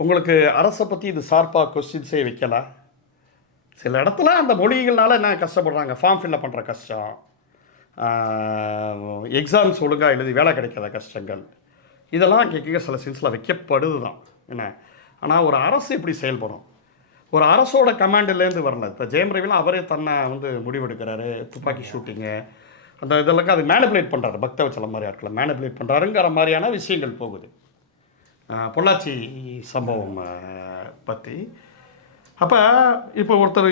உங்களுக்கு அரசை பற்றி இது ஷார்ப்பாக கொஸ்டின்ஸே வைக்கல. சில இடத்துல அந்த மொழிகள்னால என்ன கஷ்டப்படுறாங்க, ஃபார்ம் ஃபில்அப் பண்ணுற கஷ்டம், எக்ஸாம்ஸ் ஒழுங்காக எழுதி வேலை கிடைக்காத கஷ்டங்கள், இதெல்லாம் கேட்க சில சென்ஸில் வைக்கப்படுது தான் என்ன. ஆனால் ஒரு அரசு எப்படி செயல்படும், ஒரு அரசோட கமாண்டிலேருந்து வரல. இப்போ ஜெயம் ரவிலாம் அவரே தன்னை வந்து முடிவெடுக்கிறாரு, துப்பாக்கி ஷூட்டிங்கு அந்த இதெல்லாம் அது மேனிபுலேட் பண்ணுறாரு, பக்தவச்சலம் மாதிரி ஆட்களை மேனிபுலேட் பண்ணுறாருங்கிற மாதிரியான விஷயங்கள் போகுது பொள்ளாச்சி சம்பவம் பற்றி. அப்போ இப்போ ஒருத்தர்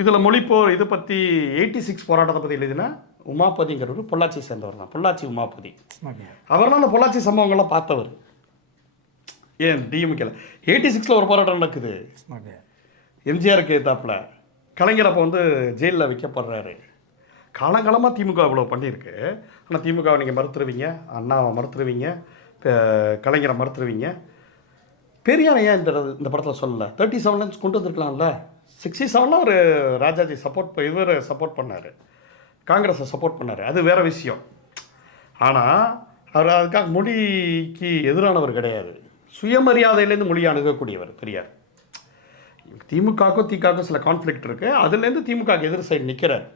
இதில் மொழிப்போர் இதை பற்றி 86 போராட்டத்தை பற்றி எழுதினா உமாபதிங்கிறவர் பொள்ளாச்சி சேர்ந்தவர் தான், பொள்ளாச்சி உமாபதி. அவர்லாம் அந்த பொள்ளாச்சி சம்பவங்கள்லாம் பார்த்தவர். ஏன் டிஎம்கேல 86 ஒரு போராட்டம் நடக்குது, எம்ஜிஆருக்கு எதிர்த்தாப்புல. கலைஞர் அப்போ வந்து ஜெயிலில் வைக்கப்படுறாரு. காலங்காலமாக திமுக இவ்வளோ பண்ணியிருக்கு. ஆனால் திமுகவை நீங்கள் மறுத்துருவீங்க, அண்ணாவை மறுத்துருவீங்க, கலைஞரை மறுத்துருவீங்க. பெரியார் ஏன் இந்த படத்தில் சொல்லலை? 37 கொண்டு வந்திருக்கலாம்ல. 67 ஒரு ராஜாஜி இவர் சப்போர்ட் பண்ணார், காங்கிரஸை சப்போர்ட் பண்ணார், அது வேறு விஷயம். ஆனால் அவர் அதுக்காக மொழிக்கு எதிரானவர் கிடையாது, சுயமரியாதையிலேருந்து மொழியை அணுகக்கூடியவர் பெரியார். திமுகவுக்கும் திகாவுக்கும் சில கான்ஃப்ளிக்ட் இருக்குது, அதுலேருந்து திமுகவுக்கு எதிர் சைடு நிற்கிறார்.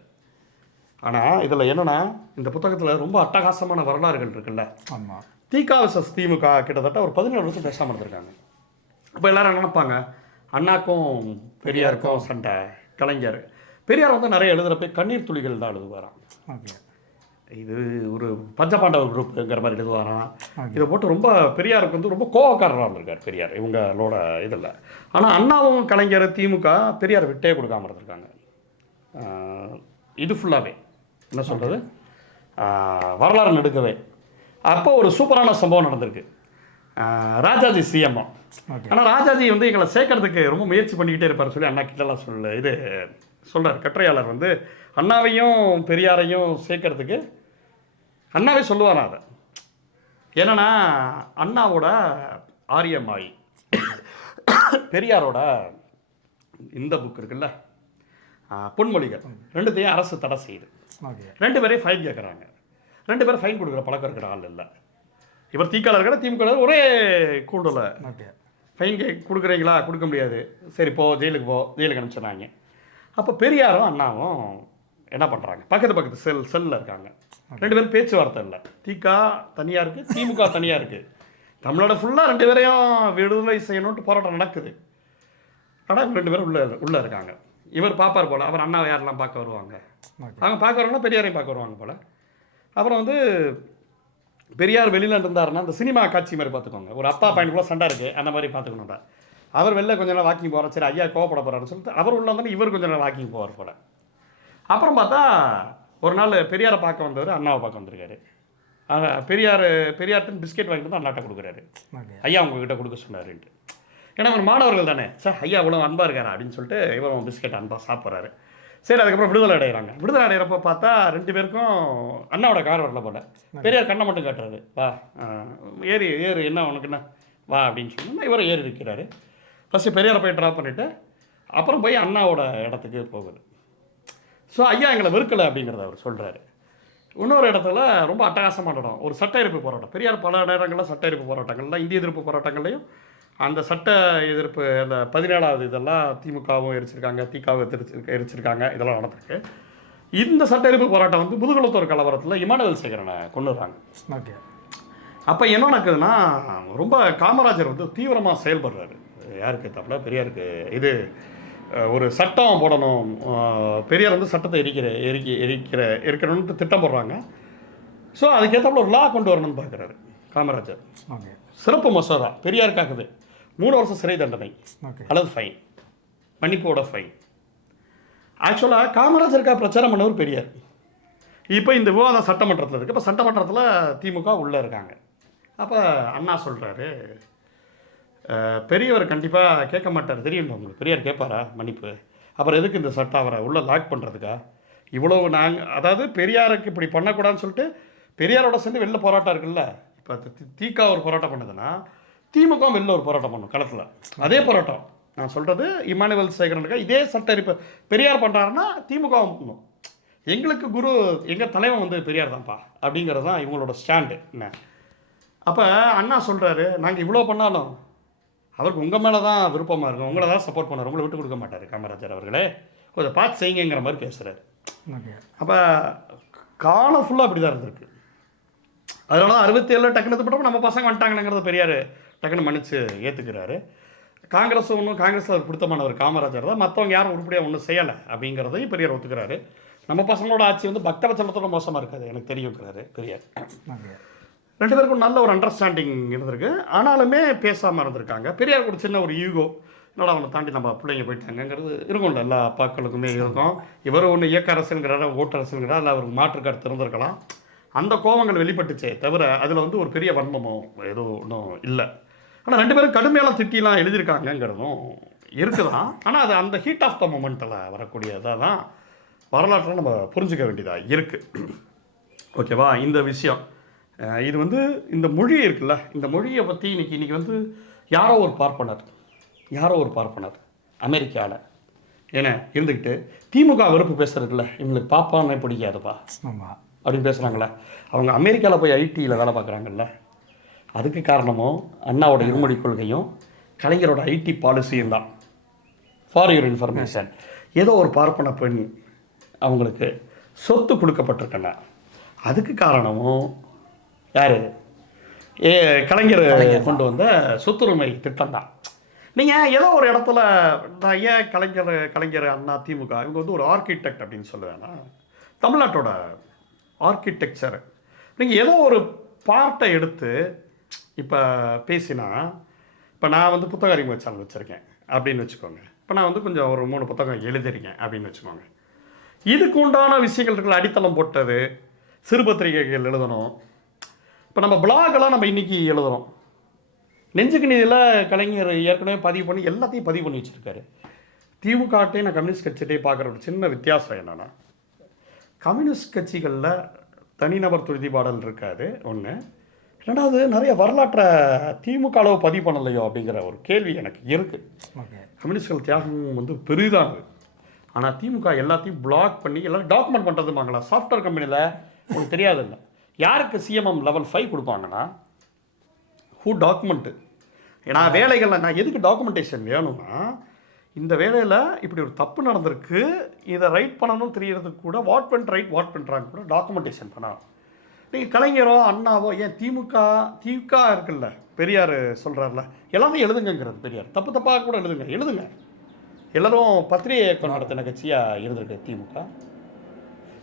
ஆனால் இதில் என்னென்னா, இந்த புத்தகத்தில் ரொம்ப அட்டகாசமான வரலாறுகள் இருக்குல்ல. ஆமாம். திகா வர்சஸ் திமுக கிட்டத்தட்ட ஒரு 17 வருஷம் பேசாமல் இருந்திருக்காங்க. இப்போ எல்லாரும் நினைப்பாங்க அண்ணாக்கும் பெரியாருக்கும் சண்டை. கலைஞர் பெரியார் வந்து நிறைய எழுதுகிறப்ப கண்ணீர் துளிகள் தான் எழுதுவாராம். இது ஒரு பஞ்சபாண்டவ குரூப்புங்கிற மாதிரி எழுதுவாராம். இதை போட்டு ரொம்ப பெரியாருக்கு வந்து ரொம்ப கோவக்காரராக இருந்திருக்கார் பெரியார் இவங்களோட இதில். ஆனால் அண்ணாவும் கலைஞர் திமுக பெரியார் விட்டே கொடுக்காம இருந்திருக்காங்க. இது ஃபுல்லாகவே என்ன சொல்கிறது, வரலாறு நெடுக்கவே. அப்போ ஒரு சூப்பரான சம்பவம் நடந்திருக்கு. ராஜாஜி சிஎம். ஆனால் ராஜாஜி வந்து எங்களை சேர்க்கறதுக்கு ரொம்ப முயற்சி பண்ணிக்கிட்டே இருப்பார் சொல்லி அண்ணா கிட்டலாம் சொல்கிறார். கட்டுரையாளர் வந்து அண்ணாவையும் பெரியாரையும் சேர்க்கறதுக்கு அண்ணாவே சொல்லுவார் அதை. என்னன்னா அண்ணாவோட ஆரியமாயி, பெரியாரோட இந்த புக் இருக்குல்ல பொன்மொழிகள், ரெண்டுத்தையும் அரசு தடை செய்யுது. 2 பேரையும் ஃபைன் கேட்குறாங்க. 2 பேரும் ஃபைன் கொடுக்குற பழக்கம் இருக்கிற ஆள் இல்லை. இவர் திகால இருக்கிற திமுக ஒரே கூண்டல ஃபைன் கொடுக்குறீங்களா, கொடுக்க முடியாது, சரி போ ஜெயிலுக்கு போ, ஜெயிலுக்கு அனுப்பிச்சிடுறாங்க. அப்போ பெரியாரும் அண்ணாவும் என்ன பண்ணுறாங்க, பக்கத்து செல்லில் இருக்காங்க. 2 பேரும் பேச்சுவார்த்தை இல்லை. திகா தனியாக இருக்குது, திமுக தனியாக இருக்குது. தமிழ்நாடு ஃபுல்லாக 2 பேரையும் விடுதலை செய்யணுன்ட்டு போராட்டம் நடக்குது. ஆனால் 2 பேரும் உள்ளே இருக்காங்க. இவர் பார்ப்பார் போல், அவர் அண்ணாவை யாரெல்லாம் பார்க்க வருவாங்க, அவங்க பார்க்க வருவாங்கன்னா பெரியாரையும் பார்க்க வருவாங்க போல். அப்புறம் வந்து பெரியார் வெளியில் இருந்தாருன்னா அந்த சினிமா காட்சி மாதிரி பார்த்துக்கோங்க, ஒரு அப்பா பையனுக்குள்ள சண்டை இருக்குது அந்த மாதிரி பார்த்துக்கணும்டா. அவர் வெளில கொஞ்ச நேரம் வாக்கிங் போகிறார், சரி ஐயா கோவப்பட போகிறாருன்னு சொல்லிட்டு அவர் உள்ள வந்தாலும் இவர் கொஞ்ச நேரம் வாக்கிங் போவார் போல். அப்புறம் பார்த்தா ஒரு நாள் பெரியாரை பார்க்க வந்தவர் அண்ணாவை பார்க்க வந்திருக்காரு. பெரியார்ட்டு பிஸ்கெட் வாங்கிட்டு வந்து அண்ணாட்ட கொடுக்குறாரு. ஐயா உங்ககிட்ட கொடுக்க சொன்னாருன்ட்டு. ஏன்னா அவர் மாணவர்கள் தானே, சார் ஐயா இவ்வளோ அன்பாக இருக்காரா அப்படின்னு சொல்லிட்டு இவர் பிஸ்கெட் அன்பாக சாப்பிட்றாரு. சரி அதுக்கப்புறம் விடுதலை அடைகிறாங்க. விடுதலை அடைகிறப்ப பார்த்தா 2 பேருக்கும் அண்ணாவோட கார் வரல போல. பெரியார் கண்ணை மட்டும் காட்டுறாரு, வா ஏறு என்ன உனக்கு என்ன வா அப்படின்னு சொன்னோம்னா இவரை ஏறி இருக்கிறாரு. ஃபஸ்ட்டு பெரியாரை போய் ட்ராப் பண்ணிவிட்டு அப்புறம் போய் அண்ணாவோட இடத்துக்கு போகுது. ஸோ ஐயா எங்களை வெறுக்கலை அப்படிங்கிறத அவர் சொல்கிறாரு. இன்னொரு இடத்துல ரொம்ப அட்டகாசமான இடம், ஒரு சட்ட எதிர்ப்பு போராட்டம். பெரியார் பல நேரங்களில் சட்ட எதிர்ப்பு போராட்டங்கள்லாம், இந்திய எதிர்ப்பு போராட்டங்கள்லையும் அந்த சட்ட எதிர்ப்பு அந்த 17வது இதெல்லாம் திமுகவும் எரிச்சிருக்காங்க, திகாவும் எரிச்சிருக்காங்க, இதெல்லாம் நடந்திருக்கு. இந்த சட்ட எதிர்ப்பு போராட்டம் வந்து முதுகுளத்தூர் கலவரத்தில் இமானுவேல் சேகரனை கொண்டுறாங்க. ஓகே. அப்போ என்ன நடக்குதுன்னா ரொம்ப காமராஜர் வந்து தீவிரமாக செயல்படுறாரு. யாருக்கு தப்பில் பெரியாருக்கு இது ஒரு சட்டம் போடணும், பெரியார் வந்து சட்டத்தை எரிக்கணும்னு திட்டம் போடுறாங்க. ஸோ அதுக்கேற்றாப்புல ஒரு லா கொண்டு வரணும்னு பார்க்குறாரு காமராஜர். சிறப்பு மசோதா பெரியாருக்காகவே 3 வருஷம் சிறை தண்டனை அல்லது ஃபைன், மன்னிப்போட ஃபைன். ஆக்சுவலாக காமராஜருக்காக பிரச்சாரம் பண்ணவர் பெரியார். இப்போ இந்த விவாதம் சட்டமன்றத்தில் இருக்குது. இப்போ சட்டமன்றத்தில் திமுக உள்ளே இருக்காங்க. அப்போ அண்ணா சொல்கிறாரு, பெரியவர் கண்டிப்பாக கேட்க மாட்டார் தெரியும் உங்களுக்கு, பெரியார் கேட்பாரா மன்னிப்பு, அப்புறம் எதுக்கு இந்த சட்டம் அவரை உள்ளே லாக் பண்ணுறதுக்கா இவ்வளோ அதாவது பெரியாருக்கு இப்படி பண்ணக்கூடாதுன்னு சொல்லிட்டு பெரியாரோட சேர்ந்து வெளில போராட்டம் இருக்குல்ல. இப்போ திகா ஒரு போராட்டம் பண்ணுதுன்னா திமுக வெளில ஒரு போராட்டம் பண்ணும் களத்தில். அதே போராட்டம் நான் சொல்கிறது இமானுவேல் சேகரனுக்கா இதே சட்ட இப்போ பெரியார் பண்ணுறாருன்னா திமுக பண்ணும். எங்களுக்கு குரு எங்கள் தலைவன் வந்து பெரியார் தான்ப்பா அப்படிங்கிறது தான் இவங்களோட ஸ்டாண்டு. என்ன அப்போ அண்ணா சொல்கிறாரு, நாங்கள் இவ்வளோ பண்ணாலும் அவருக்கு உங்கள் மேலே தான் விருப்பமாக இருக்கும், உங்களை தான் சப்போர்ட் பண்ணார், உங்களை விட்டு கொடுக்க மாட்டார் காமராஜர் அவர்களே, கொஞ்சம் பார்த்து செய்யுங்கிற மாதிரி பேசுகிறாரு. அப்போ காலம் ஃபுல்லாக அப்படி தான் இருந்திருக்கு. அதனால தான் 67 டக்குனு போட்டப்போ நம்ம பசங்க வந்துட்டாங்கங்கிறத பெரியார் டக்குன்னு மன்னிச்சு ஏற்றுக்கிறாரு. காங்கிரஸ் ஒன்றும் காங்கிரஸில் அவர் பிடித்தமானவர் காமராஜர் தான், மற்றவங்க யாரும் உருப்படியாக ஒன்றும் செய்யலை அப்படிங்கிறதையும் பெரியார் ஒத்துக்கிறாரு. நம்ம பசங்களோட ஆட்சி வந்து பக்தவச்சலத்தோட மோசமாக இருக்காது எனக்கு தெரியுங்கிறாரு பெரியார். ரெண்டு பேருக்கும் நல்ல ஒரு அண்டர்ஸ்டாண்டிங் இருந்திருக்கு. ஆனாலுமே பேசாமல் இருந்திருக்காங்க. பெரியார் கூட சின்ன ஒரு ஈகோ, என்னோட அவனை தாண்டி நம்ம பிள்ளைங்க போயிட்டாங்கிறது இருக்கும்ல, எல்லா அப்பாக்களுக்குமே இருக்கும். இவர் ஒன்று இயக்க அரசுங்கிறார ஓட்டு அரசுங்கிறார், அதில் அவருக்கு மாற்று கருத்து இருந்திருக்கலாம். அந்த கோபங்கள் வெளிப்பட்டுச்சே தவிர அதில் வந்து ஒரு பெரிய வன்மமோ ஏதோ ஒன்றும் இல்லை. ஆனால் ரெண்டு பேரும் கடுமையெல்லாம் திட்டிலாம் எழுதியிருக்காங்கங்கிறதும் இருக்குதான். ஆனால் அது அந்த ஹீட் ஆஃப் த மொமெண்ட்டில் வரக்கூடியதாக தான் வரலாற்றில் நம்ம புரிஞ்சுக்க வேண்டியதாக இருக்குது. ஓகேவா? இந்த விஷயம் இது வந்து இந்த மொழி இருக்குல்ல, இந்த மொழியை பற்றி இன்னைக்கு வந்து யாரோ ஒரு பார்ப்பனர் அமெரிக்காவில் ஏன்னா இருந்துக்கிட்டு திமுக வெறுப்பு பேசுறதுக்குல்ல, இவங்களுக்கு பாப்பான்னு பிடிக்காதுப்பா அப்படின்னு பேசுகிறாங்களே, அவங்க அமெரிக்காவில் போய் ஐடியில் வேலை பார்க்குறாங்கல்ல, அதுக்கு காரணமும் அண்ணாவோட இருமொழி கொள்கையும் கலைஞரோட ஐடி பாலிசியும் தான். ஃபார் யுவர் இன்ஃபர்மேஷன், ஏதோ ஒரு பார்ப்பன பெண் அவங்களுக்கு சொத்து கொடுக்கப்பட்டிருக்கண்ணா, அதுக்கு காரணமும் யார்? கலைஞர் கொண்டு வந்த சொத்துரிமை திட்டம் தான். நீங்கள் ஏதோ ஒரு இடத்துல நான் ஏன் கலைஞர் அண்ணா திமுக இவங்க வந்து ஒரு ஆர்கிடெக்ட் அப்படின்னு சொல்லுவேன்னா, தமிழ்நாட்டோட ஆர்கிடெக்சர் நீங்கள் ஏதோ ஒரு பார்ட்டை எடுத்து இப்போ பேசினா, இப்போ நான் வந்து புத்தக அறிமுக சேனல் வச்சுருக்கேன் அப்படின்னு வச்சுக்கோங்க. இப்போ நான் வந்து கொஞ்சம் ஒரு 3 புத்தகம் எழுதியிருக்கேன் அப்படின்னு வச்சுக்கோங்க. இதுக்கு உண்டான விஷயங்கள் இருக்கிற அடித்தளம் போட்டது, சிறுபத்திரிகைகள் எழுதணும். இப்போ நம்ம பிளாகெல்லாம் நம்ம இன்றைக்கி எழுதுகிறோம். நெஞ்சுக்கு நீதியில் கலைஞர் ஏற்கனவே பதிவு பண்ணி எல்லாத்தையும் பதிவு பண்ணி வச்சுருக்காரு. திமுகட்டையும் நான் கம்யூனிஸ்ட் கட்சிகிட்டே பார்க்குற ஒரு சின்ன வித்தியாசம் என்னென்னா, கம்யூனிஸ்ட் கட்சிகளில் தனிநபர் துதிபாடல் இருக்காது ஒன்று. ரெண்டாவது, நிறைய வரலாற்றை திமுக அளவு பதிவு பண்ணலையோ அப்படிங்கிற ஒரு கேள்வி எனக்கு இருக்குது. கம்யூனிஸ்ட்கள் தியாகம் வந்து பெரிதானது. ஆனால் திமுக எல்லாத்தையும் பிளாக் பண்ணி எல்லோரும் டாக்குமெண்ட் பண்ணுறதுமாங்களா. சாஃப்ட்வேர் கம்பெனியில் உங்களுக்கு தெரியாதில்ல, யாருக்கு சிஎம்எம் லெவல் 5 கொடுப்பாங்கன்னா ஹூ டாக்குமெண்ட்டு. ஏன்னா வேலைகளில் நான் எதுக்கு டாக்குமெண்டேஷன் வேணும்னா, இந்த வேலையில் இப்படி ஒரு தப்பு நடந்திருக்கு, இதை ரைட் பண்ணணும்னு தெரியறதுக்கு கூட வாட் பண்ணுறாங்க கூட டாக்குமெண்டேஷன் பண்ணலாம். நீங்கள் கலைஞரோ அண்ணாவோ ஏன் திமுக இருக்குல்ல, பெரியார் சொல்கிறார்ல, எல்லாத்தையும் எழுதுங்கிறது பெரியார். தப்பாக கூட எழுதுங்க. எல்லோரும் பத்திரிகை இயக்கம் நடத்தின கட்சியாக இருந்திருக்கு திமுக.